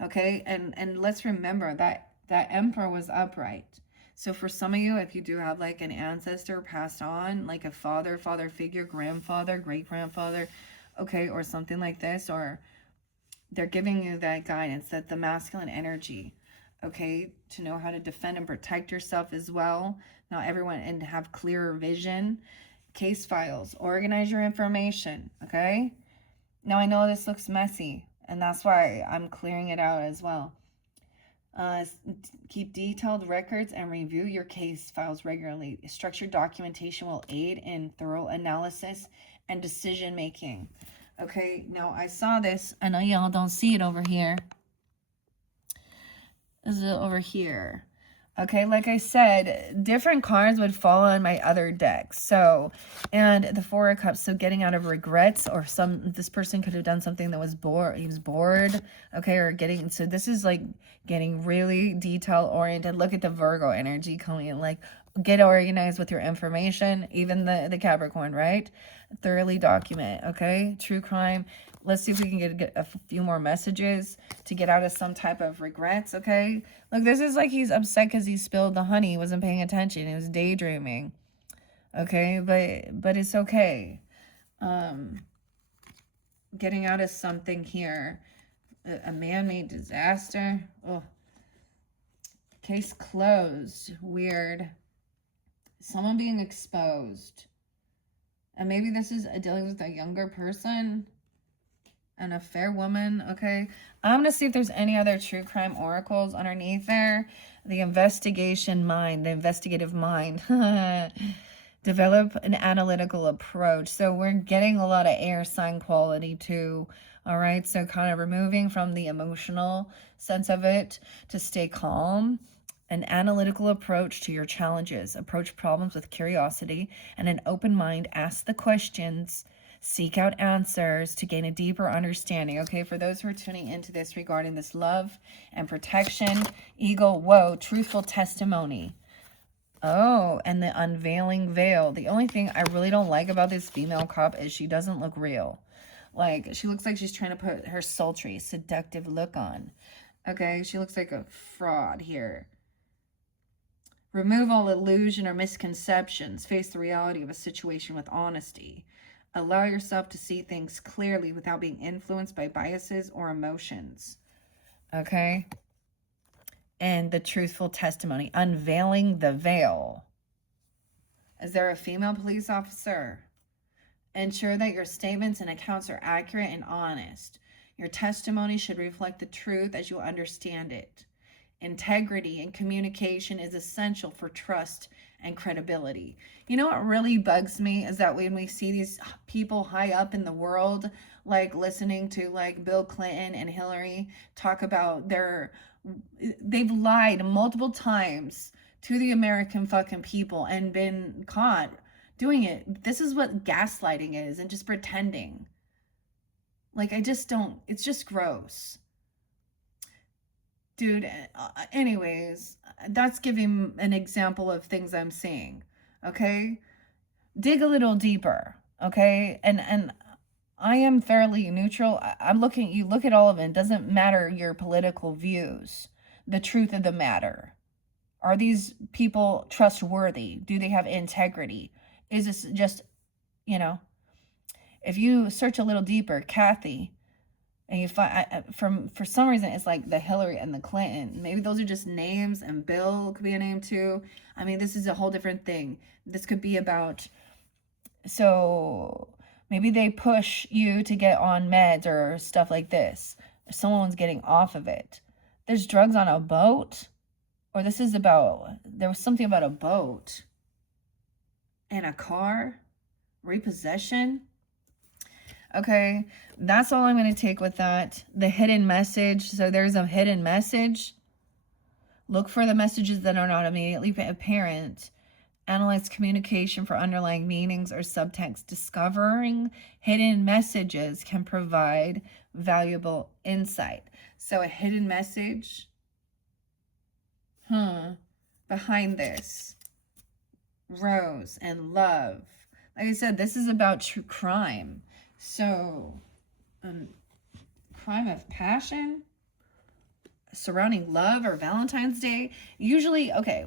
Okay, and let's remember that that emperor was upright. So for some of you, if you do have like an ancestor passed on, like a father figure, grandfather, great grandfather, okay, or something like this, or they're giving you that guidance, that the masculine energy, okay, to know how to defend and protect yourself as well. not everyone, and have clearer vision. Case files, organize your information, okay? Now I know this looks messy, and that's why I'm clearing it out as well. Keep detailed records and review your case files regularly. Structured documentation will aid in thorough analysis and decision making. Okay, now I saw this. I know y'all don't see it over here. This is over here. Okay, like I said, different cards would fall on my other decks. So, and the Four of Cups, so getting out of regrets, or this person could have done something that was bored, he was bored, okay, or getting, so this is like getting really detail oriented. Look at the Virgo energy coming in, like, get organized with your information, even the Capricorn, right? Thoroughly document, okay? True crime. Let's see if we can get a few more messages to get out of some type of regrets, okay? Look, this is like he's upset because he spilled the honey. He wasn't paying attention. He was daydreaming, okay? But it's okay. Getting out of something here. A man-made disaster. Oh. Case closed. Weird. Someone being exposed. And maybe this is dealing with a younger person. And a fair woman, okay? I'm going to see if there's any other true crime oracles underneath there. The investigation mind, the investigative mind. Develop an analytical approach. So we're getting a lot of air sign quality too. All right, so kind of removing from the emotional sense of it to stay calm. An analytical approach to your challenges. Approach problems with curiosity and an open mind. Ask the questions. Seek out answers to gain a deeper understanding. Okay, for those who are tuning into this regarding this love and protection, Eagle, whoa, truthful testimony. Oh, and the unveiling veil. The only thing I really don't like about this female cop is she doesn't look real. Like, she looks like she's trying to put her sultry, seductive look on. Okay, she looks like a fraud here. Remove all illusion or misconceptions. Face the reality of a situation with honesty. Allow yourself to see things clearly without being influenced by biases or emotions. Okay? And the truthful testimony. Unveiling the veil. Is there a female police officer? Ensure that your statements and accounts are accurate and honest. Your testimony should reflect the truth as you understand it. Integrity and communication is essential for trust and credibility. You know what really bugs me is that when we see these people high up in the world, like listening to like Bill Clinton and Hillary talk about they've lied multiple times to the American fucking people and been caught doing it. This is what gaslighting is, and just pretending. Like, I just don't, it's just gross. Dude, anyways, that's giving an example of things I'm seeing, okay? Dig a little deeper, okay? And I am fairly neutral. I'm looking, you look at all of it. It doesn't matter your political views. The truth of the matter. Are these people trustworthy? Do they have integrity? Is this just, you know, if you search a little deeper, Kathy, and you find, for some reason, it's like the Hillary and the Clinton. Maybe those are just names, and Bill could be a name too. I mean, this is a whole different thing. This could be about, so maybe they push you to get on meds or stuff like this. Someone's getting off of it. There's drugs on a boat, or this is about, there was something about a boat and a car, repossession. Okay, that's all I'm going to take with that. The hidden message. So there's a hidden message. Look for the messages that are not immediately apparent. Analyze communication for underlying meanings or subtext. Discovering hidden messages can provide valuable insight. So a hidden message. Behind this. Rose and love. Like I said, this is about true crime. So, crime of passion surrounding love or Valentine's Day. Usually, okay,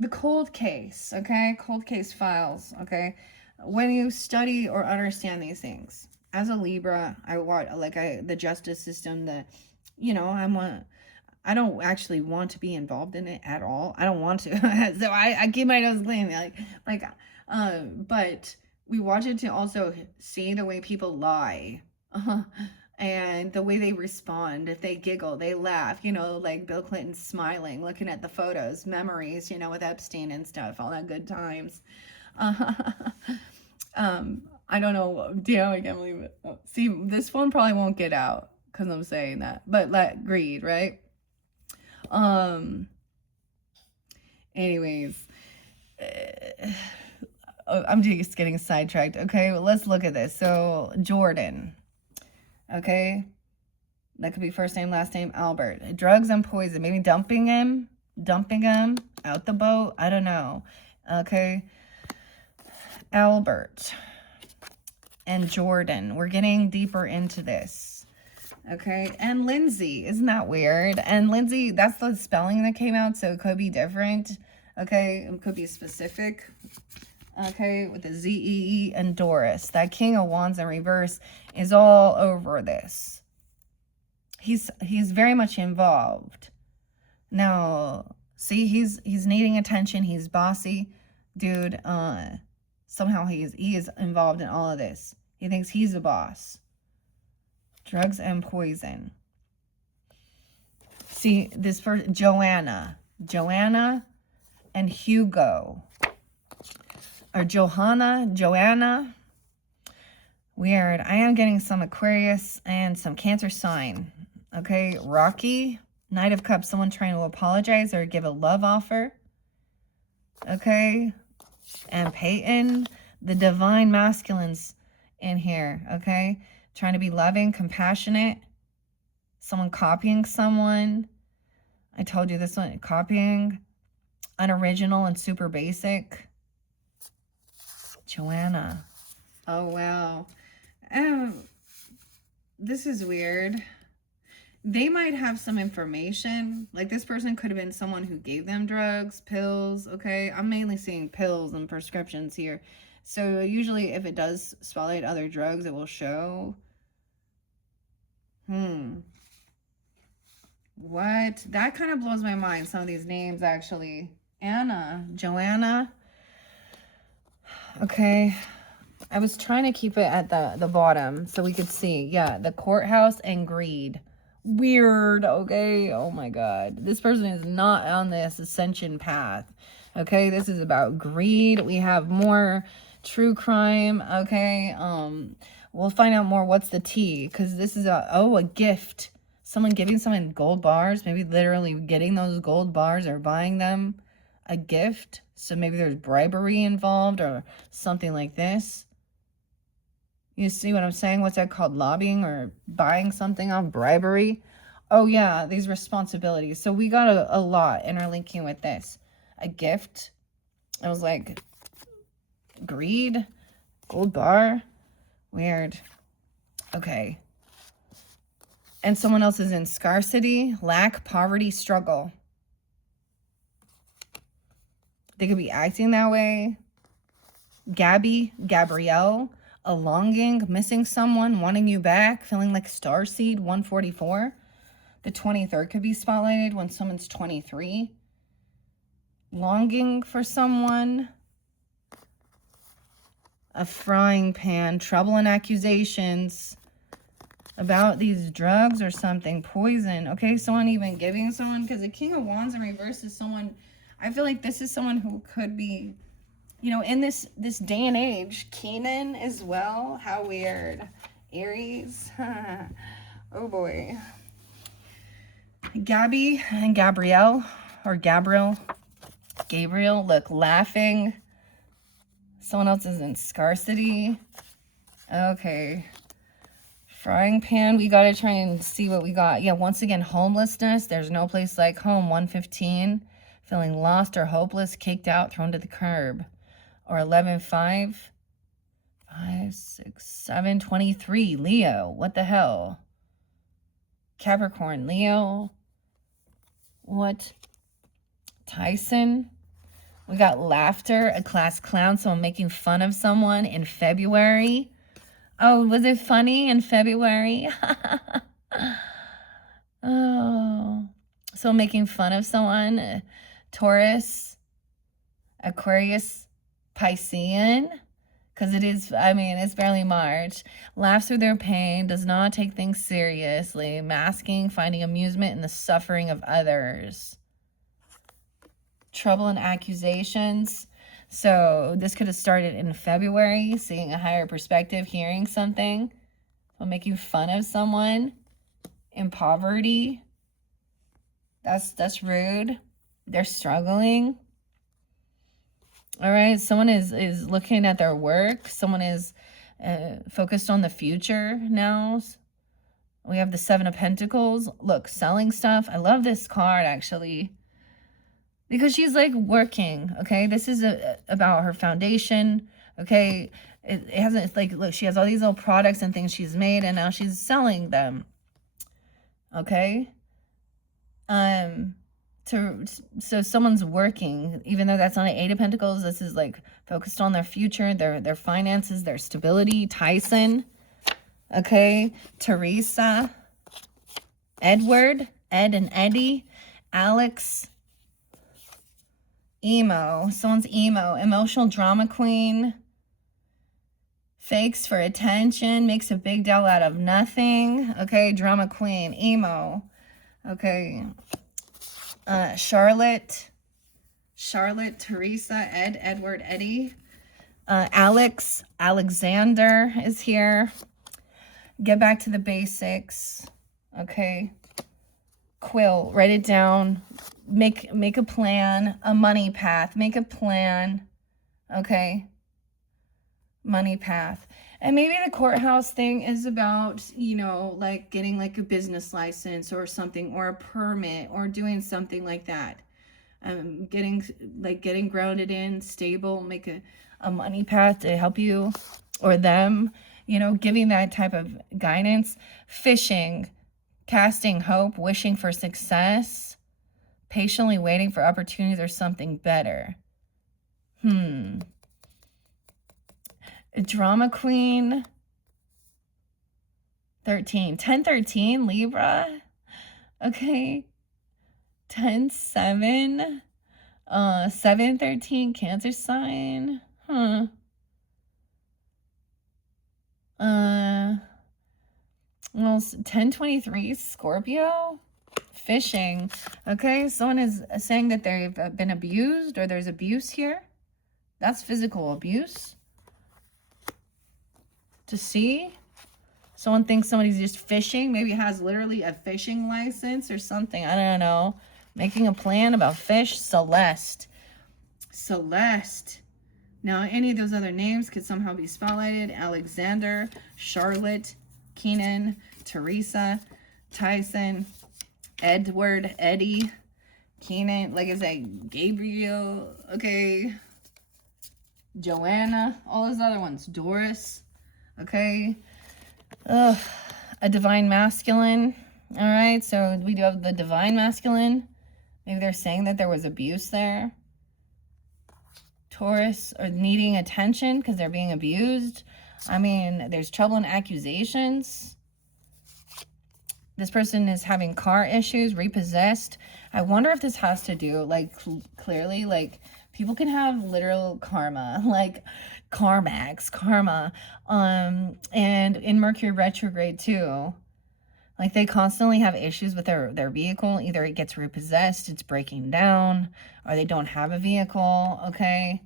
the cold case, okay, cold case files, okay. When you study or understand these things, as a Libra, I watch the justice system. You know, I don't actually want to be involved in it at all. I don't want to. So I keep my nose clean. But we watch it to also see the way people lie. And the way they respond. If they giggle, they laugh, you know, like Bill Clinton smiling, looking at the photos, memories, you know, with Epstein and stuff, all that good times. I don't know. Damn, I can't believe it. Oh, see, this phone probably won't get out because I'm saying that. But greed, right? Anyways, I'm just getting sidetracked. Okay, well, let's look at this. So Jordan, okay, that could be first name, last name, Albert. Drugs and poison, maybe dumping him out the boat. I don't know. Okay, Albert and Jordan. We're getting deeper into this. Okay, and Lindsay, isn't that weird? And Lindsay, that's the spelling that came out, so it could be different. Okay, it could be specific. Okay, with the Z-E-E and Doris. That King of Wands in reverse is all over this. He's very much involved. Now, see, he's needing attention. He's bossy. Dude, somehow he is involved in all of this. He thinks he's the boss. Drugs and poison. See, this first, Joanna and Hugo. Or Joanna. Weird. I am getting some Aquarius and some Cancer sign. Okay, Rocky, Knight of Cups, someone trying to apologize or give a love offer. Okay, and Peyton, the divine masculines in here. Okay, trying to be loving, compassionate. Someone copying someone. I told you this one, copying. Unoriginal and super basic. Joanna. Oh, wow. This is weird. They might have some information. Like, this person could have been someone who gave them drugs, pills, okay? I'm mainly seeing pills and prescriptions here. So, usually, if it does spotlight other drugs, it will show. What? That kind of blows my mind, some of these names, actually. Anna. Joanna. Okay. I was trying to keep it at the bottom so we could see. Yeah, the courthouse and greed. Weird, okay? Oh my God. This person is not on this ascension path. Okay, this is about greed. We have more true crime, okay? We'll find out more what's the tea, because this is a gift. Someone giving someone gold bars, maybe literally getting those gold bars or buying them a gift. So maybe there's bribery involved or something like this. You see what I'm saying? What's that called? Lobbying or buying something on bribery? Oh, yeah, these responsibilities. So we got a lot interlinking with this. A gift. It was like greed. Gold bar. Weird. Okay. And someone else is in scarcity, lack, poverty, struggle. They could be acting that way. Gabrielle. A longing, missing someone, wanting you back, feeling like starseed, 144. The 23rd could be spotlighted when someone's 23. Longing for someone. A frying pan, trouble and accusations about these drugs or something, poison. Okay, someone even giving someone, because the King of Wands in reverse is someone, I feel like this is someone who could be, you know, in this day and age. Kenan as well. How weird. Aries. Oh boy. Gabby and Gabrielle. Or Gabriel. Look, laughing. Someone else is in scarcity. Okay. Frying pan. We got to try and see what we got. Yeah, once again, homelessness. There's no place like home. 115. Feeling lost or hopeless. Kicked out. Thrown to the curb. Or 11, 5, 6, 7, 23. Leo. What the hell? Capricorn. Leo. What? Tyson. We got laughter. A class clown. Someone making fun of someone in February. Oh, was it funny in February? Oh. So making fun of someone, Taurus, Aquarius, Piscean, because it is, I mean, it's barely March. Laughs through their pain, does not take things seriously, masking, finding amusement in the suffering of others. Trouble and accusations. So this could have started in February, seeing a higher perspective, hearing something. So making fun of someone in poverty. That's rude. They're struggling. All right, someone is looking at their work. Someone is focused on the future now. We have the Seven of Pentacles. Look, selling stuff. I love this card, actually, because she's like working, okay? This is about her foundation, okay? It hasn't, it's like, look, she has all these little products and things she's made, and now she's selling them, okay? So someone's working, even though that's not an Eight of Pentacles. This is like focused on their future, their finances, their stability. Tyson, okay? Teresa, Edward, Ed and Eddie, Alex, emo. Someone's emo. Emotional drama queen. Fakes for attention. Makes a big deal out of nothing. Okay, drama queen. Emo. Okay. Charlotte, Teresa, Ed, Edward, Eddie. Alex, Alexander is here. Get back to the basics. Okay. Quill, write it down. Make a plan, a money path. Make a plan. Okay. Money path. And maybe the courthouse thing is about, you know, like getting like a business license or something, or a permit, or doing something like that. Getting grounded in, stable, make a money path to help you or them, you know, giving that type of guidance. Fishing, casting hope, wishing for success, patiently waiting for opportunities or something better. Drama queen. 13. 10-13, Libra. Okay. 10-7. 7-13, Cancer sign. Well, 10-23, Scorpio. Fishing. Okay, someone is saying that they've been abused, or there's abuse here. That's physical abuse. To see. Someone thinks somebody's just fishing. Maybe has literally a fishing license or something. I don't know. Making a plan about fish. Celeste. Now, any of those other names could somehow be spotlighted. Alexander, Charlotte, Keenan, Teresa, Tyson, Edward, Eddie, Keenan. Like I said, Gabriel. Okay. Joanna. All those other ones. Doris. Okay. A divine masculine. All right, so we do have the divine masculine. Maybe they're saying that there was abuse there. Taurus, or needing attention because they're being abused. I mean, there's trouble and accusations. This person is having car issues, repossessed. I wonder if this has to do, like, clearly, like, people can have literal karma, like karmax, karma, and in Mercury retrograde too. Like, they constantly have issues with their vehicle. Either it gets repossessed, it's breaking down, or they don't have a vehicle, okay?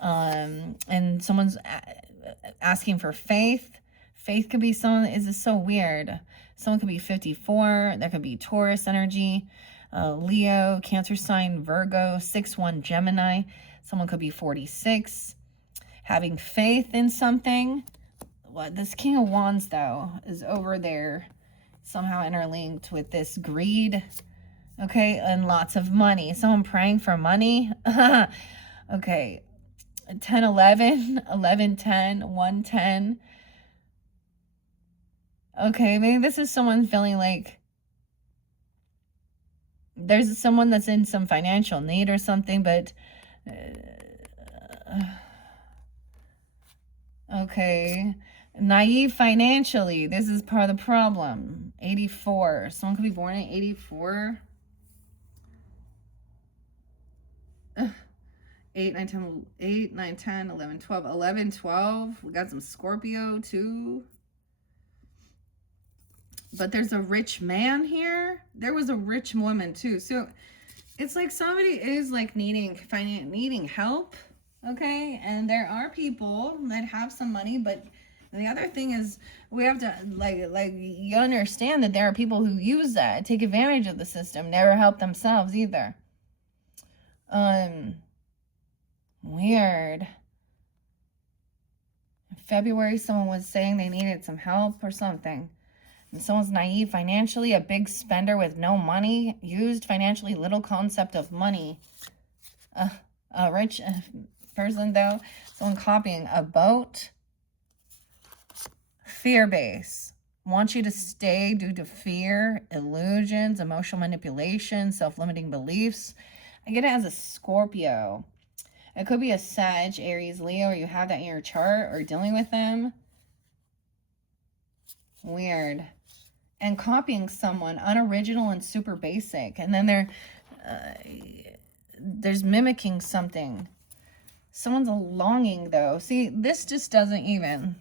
And someone's asking for faith. Faith could be someone, is this so weird? Someone could be 54. That could be Taurus energy. Leo, Cancer sign, Virgo, 6-1 Gemini. Someone could be 46. Having faith in something. What this King of Wands, though, is over there, somehow interlinked with this greed. Okay, and lots of money. Someone praying for money. Okay, 10-11, 11-10, 1-10. Okay, maybe this is someone feeling like there's someone that's in some financial need or something, but okay, naive financially. This is part of the problem. 84. Someone could be born in 84. 8, 9, 10, 8, 9, 10, 11, 12. 11, 12. We got some Scorpio too. But there's a rich man here. There was a rich woman too. So it's like somebody is like needing help. Okay. And there are people that have some money, but the other thing is we have to like you understand that there are people who use that, take advantage of the system, never help themselves either. Weird. In February, someone was saying they needed some help or something. And someone's naive financially, a big spender with no money, used financially, little concept of money. A rich person, though, someone copying a boat. Fear base. Want you to stay due to fear, illusions, emotional manipulation, self-limiting beliefs. I get it as a Scorpio. It could be a Sag, Aries, Leo, or you have that in your chart or dealing with them. Weird. And copying someone, unoriginal and super basic. And then there's mimicking something. Someone's longing, though. See, this just doesn't even.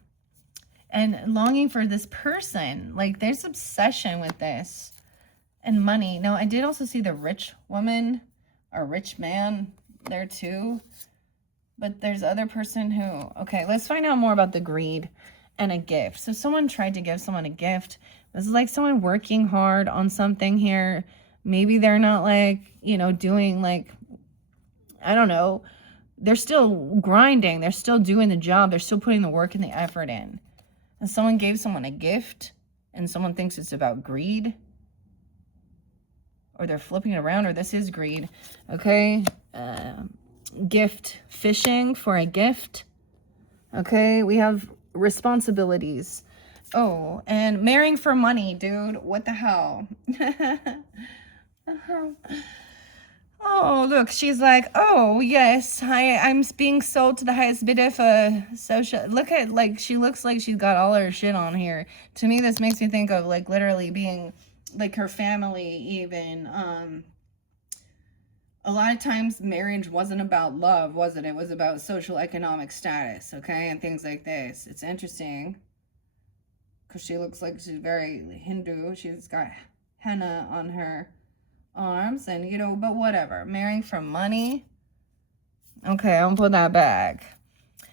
And longing for this person. Like, there's obsession with this. And money. Now, I did also see the rich woman or rich man there, too. But there's other person who... Okay, let's find out more about the greed and a gift. So someone tried to give someone a gift. This is like someone working hard on something here. Maybe they're not like, you know, doing like, I don't know. They're still grinding. They're still doing the job. They're still putting the work and the effort in. And someone gave someone a gift and someone thinks it's about greed. Or they're flipping it around, or this is greed. Okay. Gift fishing for a gift. Okay. We have responsibilities. Oh, and marrying for money, dude. What the hell? Oh, look, she's like, oh, yes, I'm being sold to the highest bidder for social. Look at, like, she looks like she's got all her shit on here. To me, this makes me think of, like, literally being, like, her family even. A lot of times marriage wasn't about love, was it? It was about social economic status, okay? And things like this. It's interesting. Because she looks like she's very Hindu. She's got henna on her arms. And, you know, but whatever. Marrying for money. Okay, I'll put that back.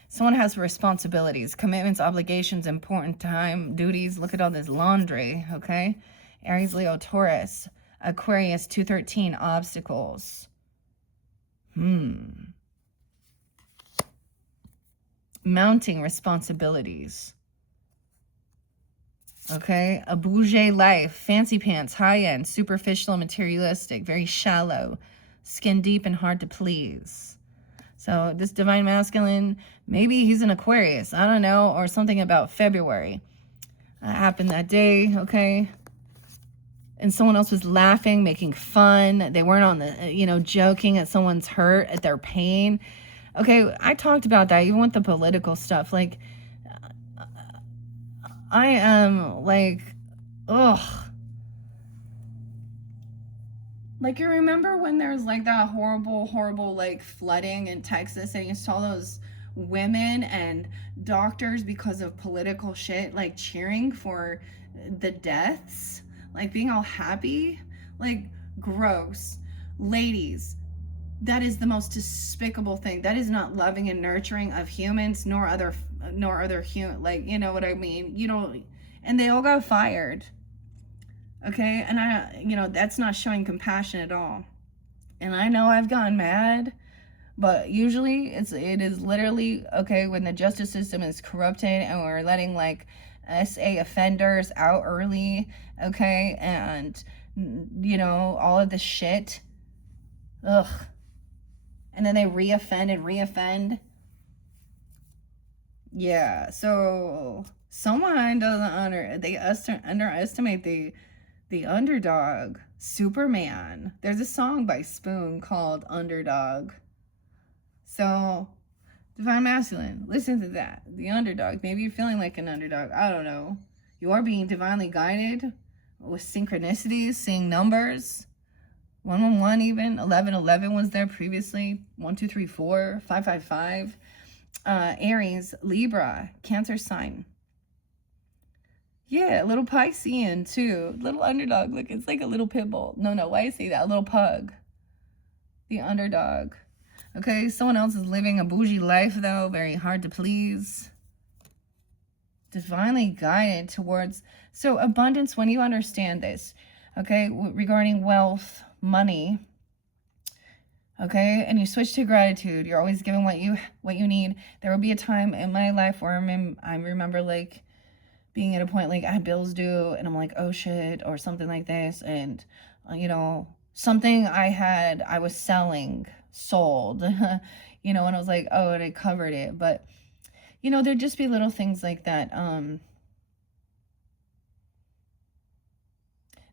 Someone has responsibilities, commitments, obligations, important time, duties. Look at all this laundry, okay? Aries, Leo, Taurus. Aquarius, 213, obstacles. Mounting responsibilities. Okay, a bougie life, fancy pants, high-end, superficial and materialistic, very shallow, skin deep and hard to please. So this divine masculine, maybe he's an Aquarius, I don't know, or something about February. Happened that day, okay? And someone else was laughing, making fun. They weren't on the, you know, joking at someone's hurt, at their pain. Okay, I talked about that, even with the political stuff, like... I am like, ugh. Like, you remember when there was like that horrible like flooding in Texas and you saw those women and doctors because of political shit like cheering for the deaths, like being all happy? Like, gross. Ladies, that is the most despicable thing. That is not loving and nurturing of humans nor other human, like, you know what I mean? You know, and they all got fired. Okay, and you know, that's not showing compassion at all. And I know I've gotten mad, but usually it is literally, okay, when the justice system is corrupted and we're letting like SA offenders out early, okay, and you know, all of this shit. Ugh. And then they reoffend and reoffend. Yeah, so someone doesn't they underestimate the underdog. Superman. There's a song by Spoon called Underdog. So, divine masculine, listen to that. The underdog. Maybe you're feeling like an underdog. I don't know. You are being divinely guided with synchronicities, seeing numbers, 111 even. 1111 was there previously. 1234, 555. Aries, Libra, Cancer sign. Yeah, a little Piscean too. Little underdog. Look, it's like a little pit bull. No, why do you say that? A little pug. The underdog. Okay, someone else is living a bougie life though. Very hard to please. Divinely guided towards. So abundance, when you understand this, okay, regarding wealth, money, okay, and you switch to gratitude, you're always given what you need. There will be a time in my life where I remember like being at a point like I had bills due and I'm like, oh shit, or something like this, and you know, something I was sold, you know, and I was like, oh, and it covered it. But you know, there'd just be little things like that.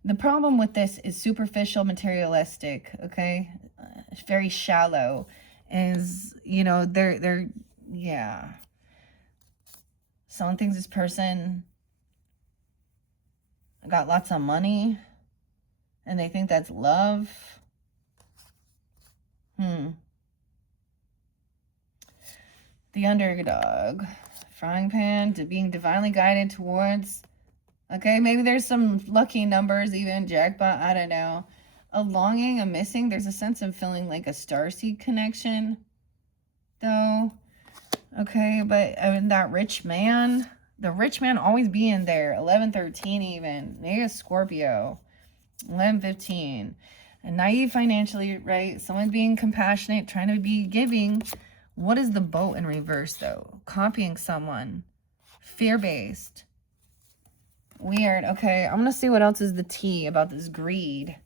The problem with this is superficial, materialistic, okay? Very shallow. Is, you know, yeah. Someone thinks this person got lots of money and they think that's love. The underdog. Frying pan to being divinely guided towards. Okay, maybe there's some lucky numbers, even jackpot, I don't know. A longing, a missing. There's a sense of feeling like a starseed connection, though. Okay, but that rich man, the rich man always being there. 1113 even. Maybe a Scorpio. 1115. And naive financially, right? Someone being compassionate, trying to be giving. What is the boat in reverse, though? Copying someone. Fear-based. Weird. Okay, I'm going to see what else is the tea about this greed.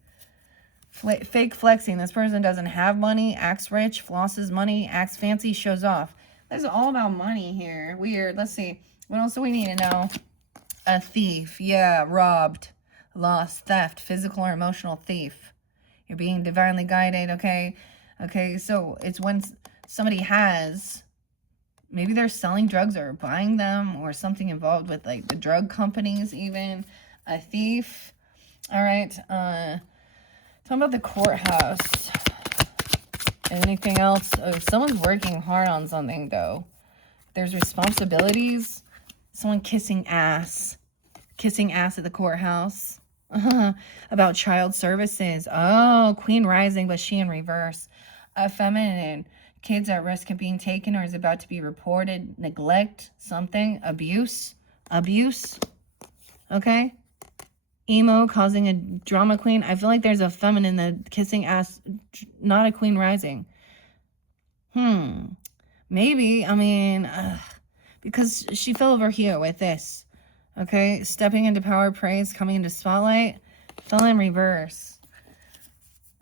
Fake flexing. This person doesn't have money, acts rich, flosses money, acts fancy, shows off. This is all about money here. Weird. Let's see. What else do we need to know? A thief. Yeah, robbed, lost, theft, physical or emotional thief. You're being divinely guided, okay? Okay, so it's when somebody has... Maybe they're selling drugs or buying them or something involved with like the drug companies even. A thief. All right. Talking about the courthouse. Anything else? Oh, someone's working hard on something though. There's responsibilities. Someone kissing ass. Kissing ass at the courthouse. About child services. Oh, Queen rising, but she in reverse. Feminine. Kids at risk of being taken or is about to be reported. Neglect, something. Abuse. Okay. Emo, causing a drama queen. I feel like there's a feminine, the kissing ass, not a queen rising. Maybe, I mean, because she fell over here with this. Okay. Stepping into power, praise, coming into spotlight. Fell in reverse.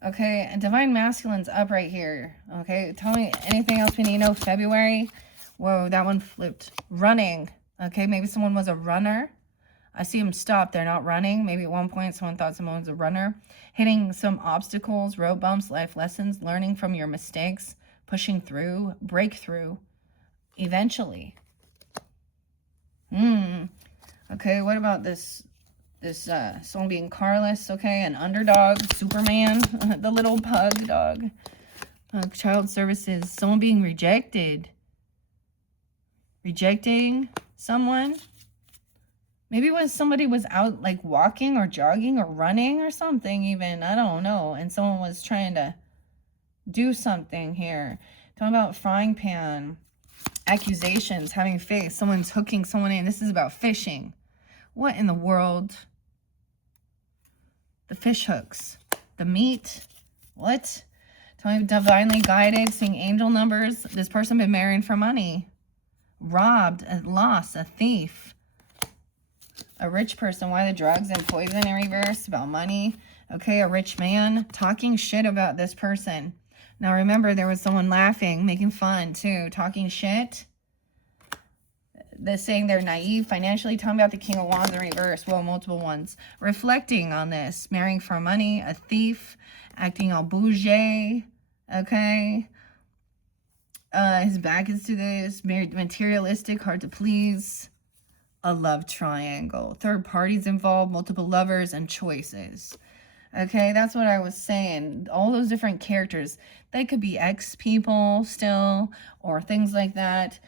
Okay, and divine masculine's up right here. Okay, tell me anything else we need to know. February. Whoa, that one flipped. Running. Okay, maybe someone was a runner. I see them stop. They're not running. Maybe at one point someone thought someone was a runner. Hitting some obstacles, road bumps, life lessons, learning from your mistakes, pushing through, breakthrough, eventually. Okay, what about this song being carless, okay, an underdog, Superman, the little pug dog, child services, someone being rejecting someone, maybe when somebody was out like walking or jogging or running or something even, I don't know, and someone was trying to do something here. Talking about frying pan, accusations, having faith, someone's hooking someone in. This is about fishing. What in the world? The fish hooks. The meat. What? Tell me, divinely guided, seeing angel numbers. This person been marrying for money. Robbed, a loss, a thief. A rich person. Why the drugs and poison in reverse? About money. Okay, a rich man. Talking shit about this person. Now remember, there was someone laughing, making fun too. Talking shit. They're saying they're naive financially. Talking about the King of Wands in reverse. Well, multiple ones. Reflecting on this. Marrying for money. A thief. Acting all bougie. Okay. His back is to this. Materialistic. Hard to please. A love triangle. Third parties involved. Multiple lovers and choices. Okay, that's what I was saying. All those different characters. They could be ex people still or things like that.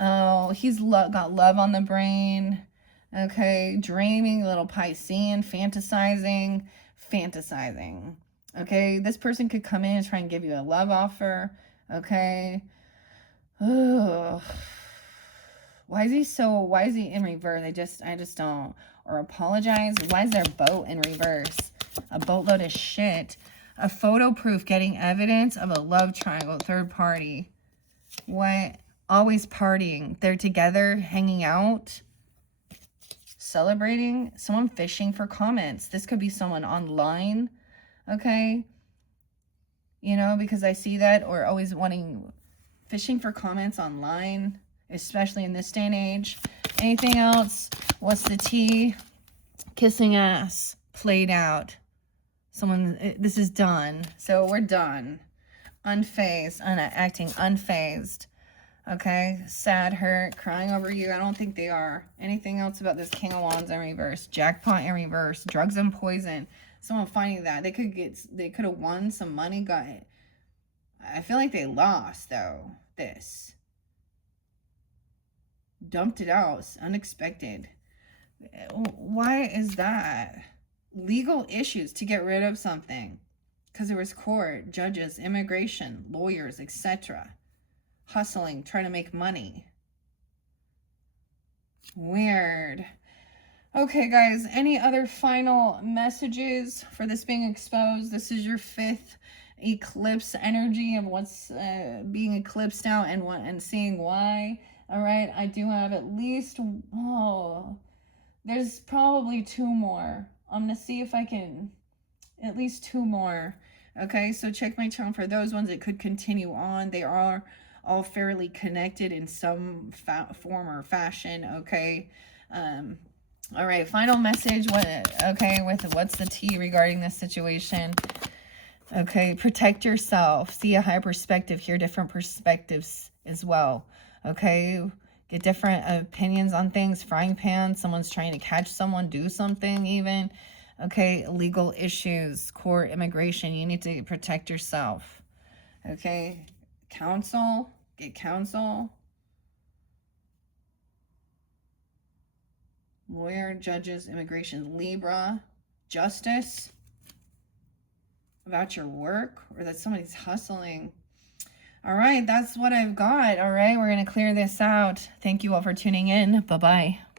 Oh, he's got love on the brain. Okay, dreaming, little Piscean, fantasizing. Okay, this person could come in and try and give you a love offer. Okay. Ugh. Why is he in reverse? I just don't. Or apologize. Why is there a boat in reverse? A boatload of shit. A photo proof getting evidence of a love triangle, third party. What? Always partying. They're together, hanging out, celebrating. Someone fishing for comments. This could be someone online. Okay. You know, because I see that. Or always fishing for comments online, especially in this day and age. Anything else? What's the tea? Kissing ass. Played out. This is done. So we're done. Unfazed. Acting unfazed. Okay. Sad, hurt, crying over you. I don't think they are. Anything else about this King of Wands in reverse? Jackpot in reverse. Drugs and poison. Someone finding that. They could have won some money, got it. I feel like they lost, though. This. Dumped it out. It's unexpected. Why is that? Legal issues to get rid of something. Because there was court, judges, immigration, lawyers, etc. Hustling, trying to make money. Weird. Okay, guys. Any other final messages for this being exposed? This is your 5th eclipse energy of what's being eclipsed out and seeing why. All right, I do have at least, there's probably 2 more. I'm going to see if I can, at least 2 more. Okay, so check my channel for those ones. It could continue on. They are all fairly connected in some form or fashion. Okay. All right, final message. With what's the tea regarding this situation? Okay, protect yourself. See a higher perspective. Hear different perspectives as well. Okay, get different opinions on things. Frying pan. Someone's trying to catch someone, do something even. Okay, legal issues, court, immigration. You need to protect yourself. Okay, counsel. Get counsel. Lawyer, judges, immigration, Libra, justice. About your work or that somebody's hustling. All right, that's what I've got. All right, we're going to clear this out. Thank you all for tuning in. Bye-bye.